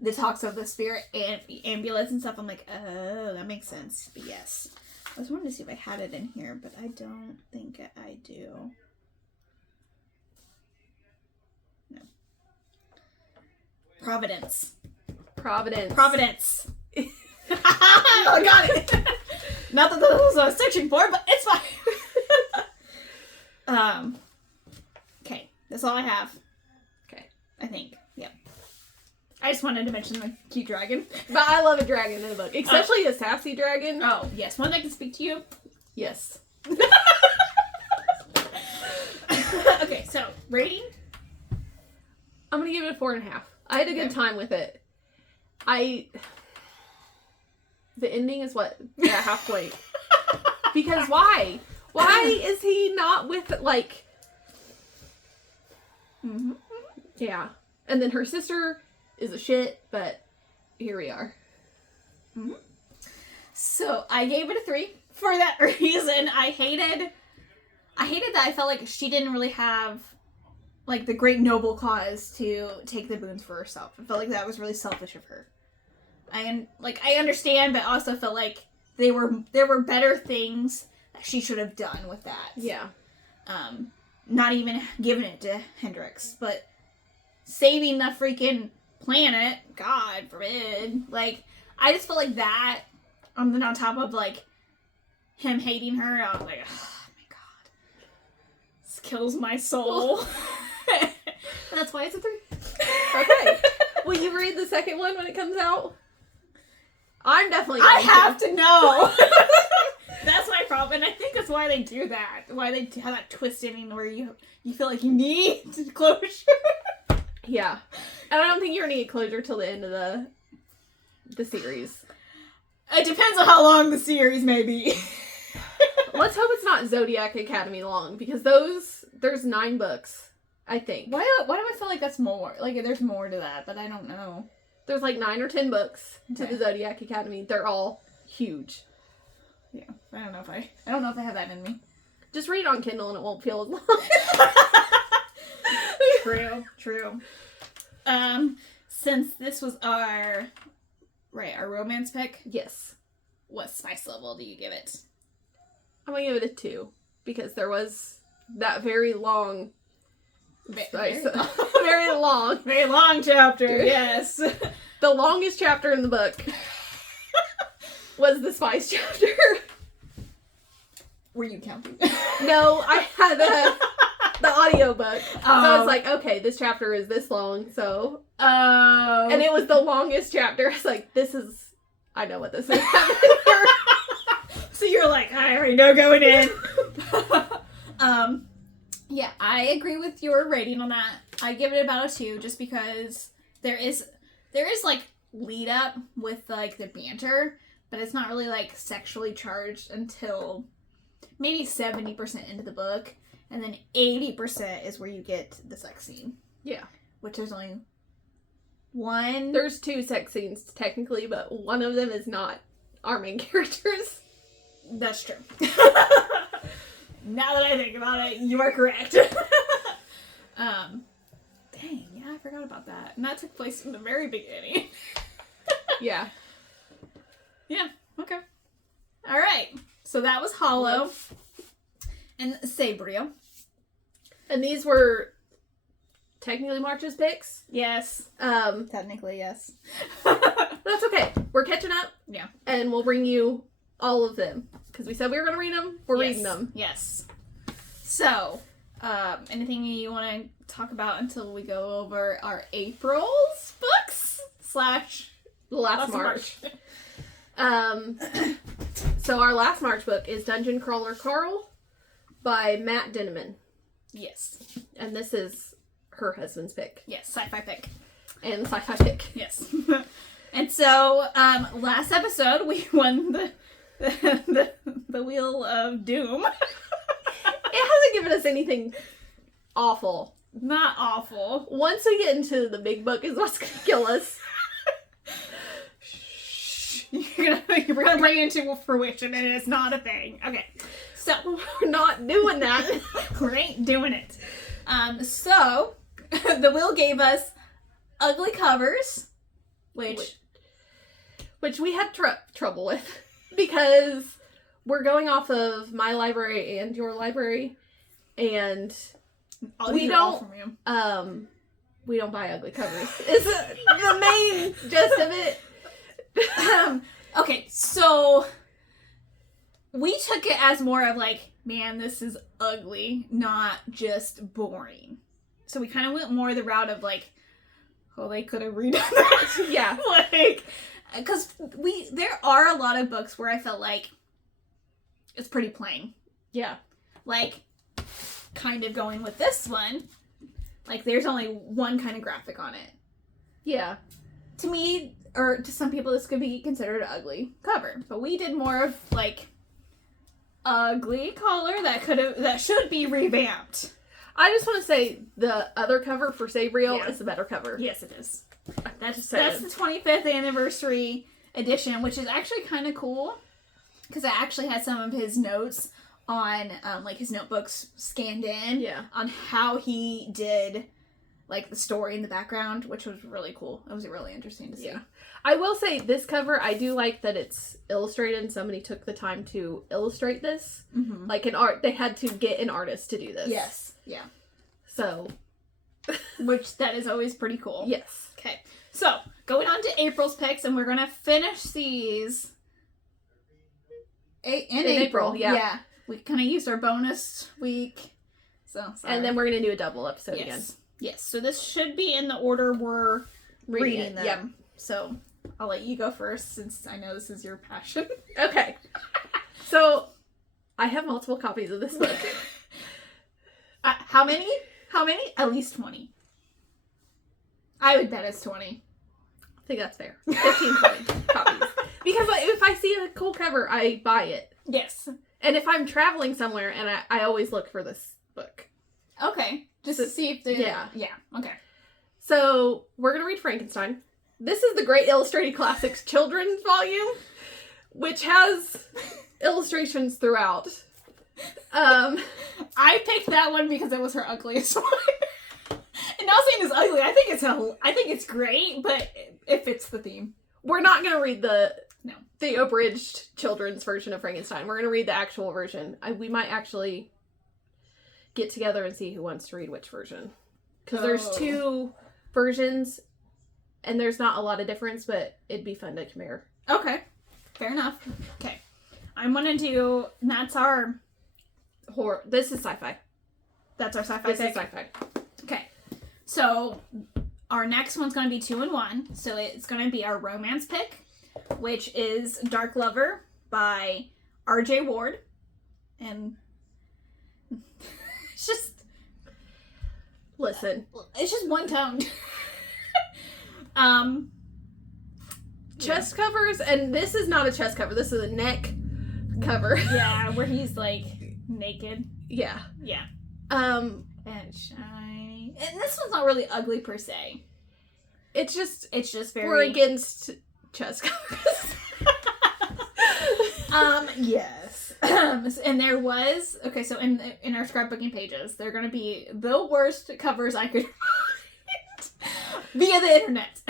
the talks of the spirit and ambulance and stuff. I'm like, oh, that makes sense. But yes. I was wanting to see if I had it in here, but I don't think I do. No. Providence. I got it. Not that that was what I was searching for, but it's fine. Okay. That's all I have. Okay. I think. Yep. I just wanted to mention the cute dragon. But I love a dragon in the book. Especially a sassy dragon. Oh, yes. One that can speak to you. Yes. Okay, so, rating? I'm gonna give it a 4.5. I had a good time with it. The ending is what? Yeah, halfway. Because why? Why is he not with, like... Mm-hmm. Yeah. And then her sister is a shit, but here we are. Mm-hmm. So, I gave it a 3 for that reason. I hated that I felt like she didn't really have, like, the great noble cause to take the boons for herself. I felt like that was really selfish of her. I understand, but also felt like there were better things that she should have done with that. Yeah. Not even giving it to Hendrix, but saving the freaking planet. God forbid. Like, I just felt like that, and then on top of, like, him hating her, I was like, oh my god. This kills my soul. That's why it's a 3. Okay. Will you read the second one when it comes out? I'm definitely I have to know. That's my problem, and I think that's why they do that. Why they have that twist ending where you feel like you need closure. Yeah. And I don't think you're gonna get closure till the end of the series. It depends on how long the series may be. Let's hope it's not Zodiac Academy long, because there's 9 books, I think. Why do I feel like that's more? Like, there's more to that, but I don't know. There's like 9 or 10 books to the Zodiac Academy. They're all huge. Yeah, I don't know if I have that in me. Just read it on Kindle and it won't feel as long. True. Since this was our Right, our romance pick. Yes. What spice level do you give it? I'm gonna give it a 2 because there was that very long Very long. very long. Very long chapter, yes. The longest chapter in the book was the spice chapter. Were you counting? No, I had the audiobook. Oh. So I was like, okay, this chapter is this long, so... Oh. And it was the longest chapter. I was like, I know what this is. So you're like, I already know going in. Yeah, I agree with your rating on that. I give it about a 2 just because there is like lead up with like the banter, but it's not really like sexually charged until maybe 70% into the book, and then 80% is where you get the sex scene. Yeah. Which there's only one. There's 2 sex scenes technically, but one of them is not our main characters. That's true. Now that I think about it, you are correct. Dang, yeah, I forgot about that. And that took place in the very beginning. Yeah. Yeah, okay. Alright, so that was Hollow and Sabriel. And these were technically March's picks. Yes. Technically, yes. That's okay. We're catching up. Yeah. And we'll bring you all of them. Because we said we were going to read them. We're reading them. Yes. So, anything you want to talk about until we go over our April's books? / The last March. So our last March book is Dungeon Crawler Carl by Matt Dinneman. Yes. And this is her husband's pick. Yes, sci-fi pick. And sci-fi pick. Yes. And so, last episode, we won the Wheel of Doom. It hasn't given us anything awful. Not awful. Once we get into the big book is what's going to kill us. We're gonna bring it into fruition, and it's not a thing. Okay, so we're not doing that. We ain't doing it. So the Will gave us ugly covers, which we had trouble with because we're going off of my library and your library, and we don't buy ugly covers. Is the main gist of it. Okay, so we took it as more of like, man, this is ugly, not just boring. So we kind of went more the route of like, oh, they could have redone that. Yeah. Like, because there are a lot of books where I felt like it's pretty plain. Yeah. Like, kind of going with this one, like there's only one kind of graphic on it. Yeah. To me, or to some people, this could be considered an ugly cover. But we did more of, like, ugly color that should be revamped. I just want to say the other cover for Sabriel is the better cover. Yes, it is. That's the 25th anniversary edition, which is actually kind of cool. Because I actually had some of his notes on, like, his notebooks scanned in. Yeah. On how he did, like, the story in the background, which was really cool. It was really interesting to see. Yeah. I will say, this cover, I do like that it's illustrated and somebody took the time to illustrate this. Mm-hmm. Like, they had to get an artist to do this. Yes. Yeah. So. Which, that is always pretty cool. Yes. Okay. So, going on to April's picks, and we're going to finish these in April. Yeah. We kind of used our bonus week. So, sorry. And then we're going to do a double episode again. Yes. So, this should be in the order we're reading them. Yep. So, I'll let you go first, since I know this is your passion. Okay. So, I have multiple copies of this book. How many? At least 20. I would bet it's 20. I think that's fair. 15, 20 copies. Because if I see a cool cover, I buy it. Yes. And if I'm traveling somewhere, and I always look for this book. Okay. Just to see if they... Yeah. Yeah. Okay. So, we're going to read Frankenstein. This is the Great Illustrated Classics Children's Volume, which has illustrations throughout. I picked that one because it was her ugliest one. And not saying it's ugly. I think it's great, but it fits the theme. We're not going to read the abridged children's version of Frankenstein. We're going to read the actual version. We might actually get together and see who wants to read which version. Because there's 2 versions, and there's not a lot of difference, but it'd be fun to compare. Okay. Fair enough. Okay. I'm going to do... That's our... Horror. This is sci-fi. That's our sci-fi This pick? is sci-fi. Okay. So, our next one's going to be 2 in 1. So, it's going to be our romance pick, which is Dark Lover by R.J. Ward. And... it's just... Listen. It's just one tone. Chest covers, and this is not a chest cover. This is a neck cover. Yeah, where he's, like, naked. Yeah. Yeah. And shiny. And this one's not really ugly per se. It's just very... We're against chest covers. Yes. And there was... Okay, so in our scrapbooking pages, they're going to be the worst covers I could find via the internet.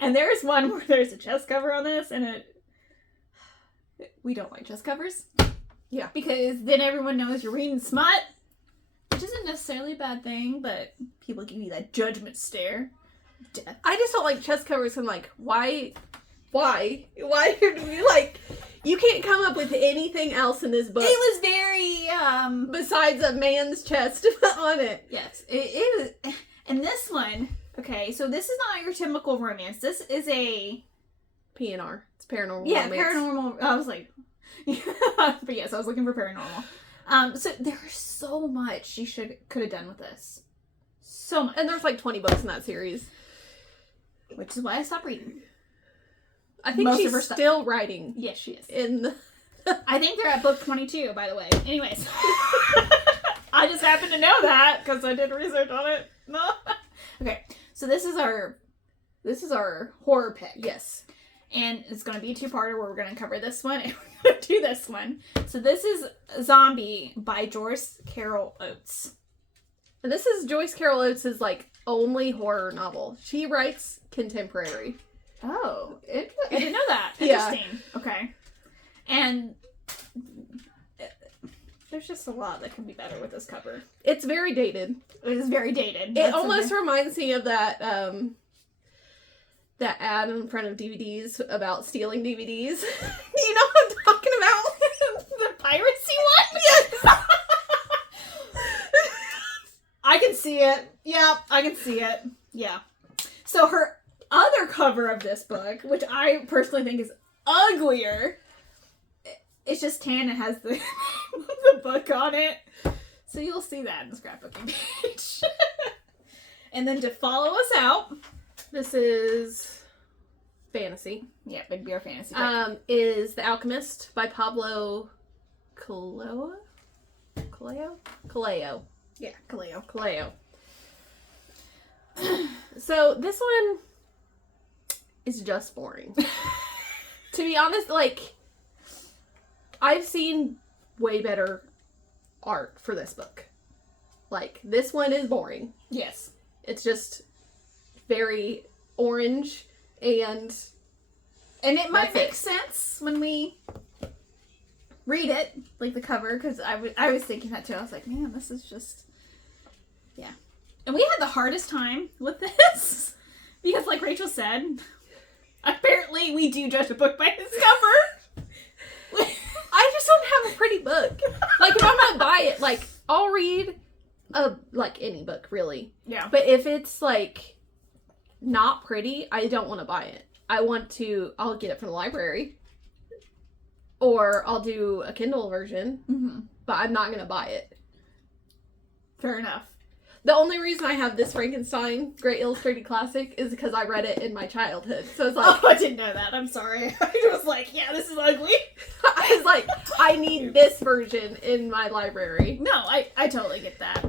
And there's one where there's a chest cover on this, and we don't like chest covers. Yeah. Because then everyone knows you're reading smut, which isn't necessarily a bad thing, but people give you that judgment stare. Death. I just don't like chest covers. I'm like, why do we like... You can't come up with anything else in this book. It was very, besides a man's chest on it. Yes. It was... And this one... Okay, so this is not your typical romance. This is a... PNR. It's paranormal Yeah, romance. paranormal... I was like... But yes, I was looking for paranormal. So there's so much she could have done with this. So much. And there's like 20 books in that series. Which is why I stopped reading. I think Most she's of her still writing. Yes, she is. In the... I think they're at book 22, by the way. Anyways. I just happened to know that because I did research on it. No. Okay, so this is our horror pick. Yes. And it's going to be a 2-parter where we're going to cover this one and we're going to do this one. So this is Zombie by Joyce Carol Oates. And this is Joyce Carol Oates' like only horror novel. She writes contemporary. Oh, I didn't know that. Yeah. Interesting. Okay. And there's just a lot that can be better with this cover. It's very dated. It is very dated. It almost reminds me of that that ad in front of DVDs about stealing DVDs. You know what I'm talking about? The piracy one? Yes! I can see it. Yeah, I can see it. Yeah. So her other cover of this book, which I personally think is uglier, it's just tan and has the book on it. So you'll see that in the scrapbooking page. And then to follow us out, This is fantasy. yeah, it'd be our fantasy pick. Is The Alchemist by Pablo Coelho? Yeah, Kaleo. Coelho. So this one is just boring. To be honest, like, I've seen way better art for this book. Like, this one is boring. Yes. It's just very orange and it might that's make it. sense when we read it, like the cover, because I was thinking that too. I was like, man, this is just... Yeah. And we had the hardest time with this because, like Rachel said, apparently we do judge a book by its cover. I just don't have a pretty book. Like, if I'm gonna buy it, like, I'll read like any book, really. Yeah. But if it's like not pretty, I don't want to buy it. I'll get it from the library, or I'll do a Kindle version. Mm-hmm. But I'm not gonna buy it. Fair enough. The only reason I have this Frankenstein Great Illustrated Classic is because I read it in my childhood. So it's like, Oh, I didn't know that. I'm sorry. I was like, yeah, this is ugly. I was like, I need this version in my library. No, I totally get that.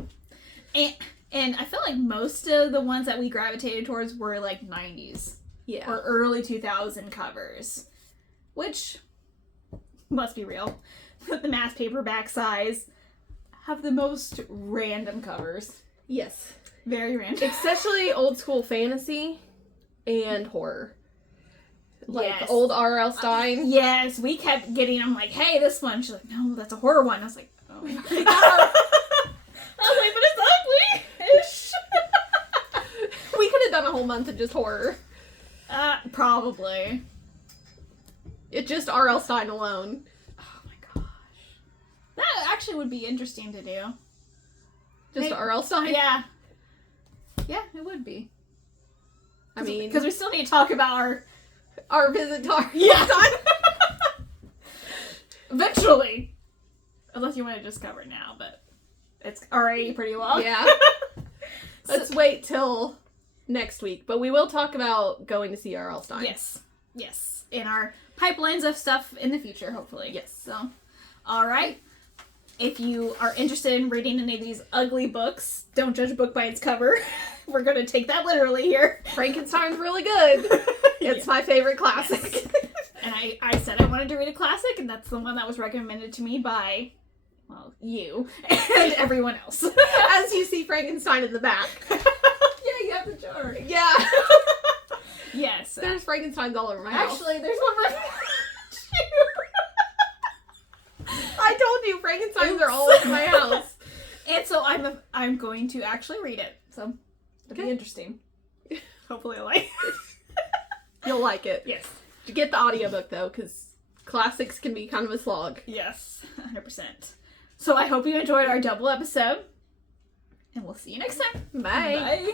And I feel like most of the ones that we gravitated towards were like 90s. Yeah. Or early 2000 covers. Which, let's be real, the mass paperback size have the most random covers. Yes. Very random. Especially old school fantasy and horror. Like Yes. old R.L. Stein. Yes, we kept getting. I'm like, hey, this one. She's like, no, that's a horror one. I was like, oh. I was like, but it's ugly-ish. We could have done a whole month of just horror. Probably. It's just R.L. Stein alone. Oh my gosh. That actually would be interesting to do. Just R.L. Stein? Yeah. Yeah, it would be. I mean... Because we still need to talk about our visit to R.L. Yeah. Stein. Eventually. Unless you want to just cover it now, but it's already pretty long. Yeah. Let's wait till next week. But we will talk about going to see R.L. Stein. Yes. Yes. In our pipelines of stuff in the future, hopefully. Yes. So, alright. If you are interested in reading any of these ugly books, don't judge a book by its cover. We're going to take that literally here. Frankenstein's really good. It's my favorite classic. Yes. And I said I wanted to read a classic, and that's the one that was recommended to me by, well, you and everyone else. As you see Frankenstein in the back. Yeah, you have the jar. Yeah. Yes. There's Frankensteins all over my house. Actually, there's one right I told you, Frankensteins are all over my house. And so I'm going to actually read it. So it'll be interesting. Hopefully I like it. You'll like it. Yes. Get the audiobook though, because classics can be kind of a slog. Yes, 100%. So I hope you enjoyed our double episode. And we'll see you next time. Bye. Bye.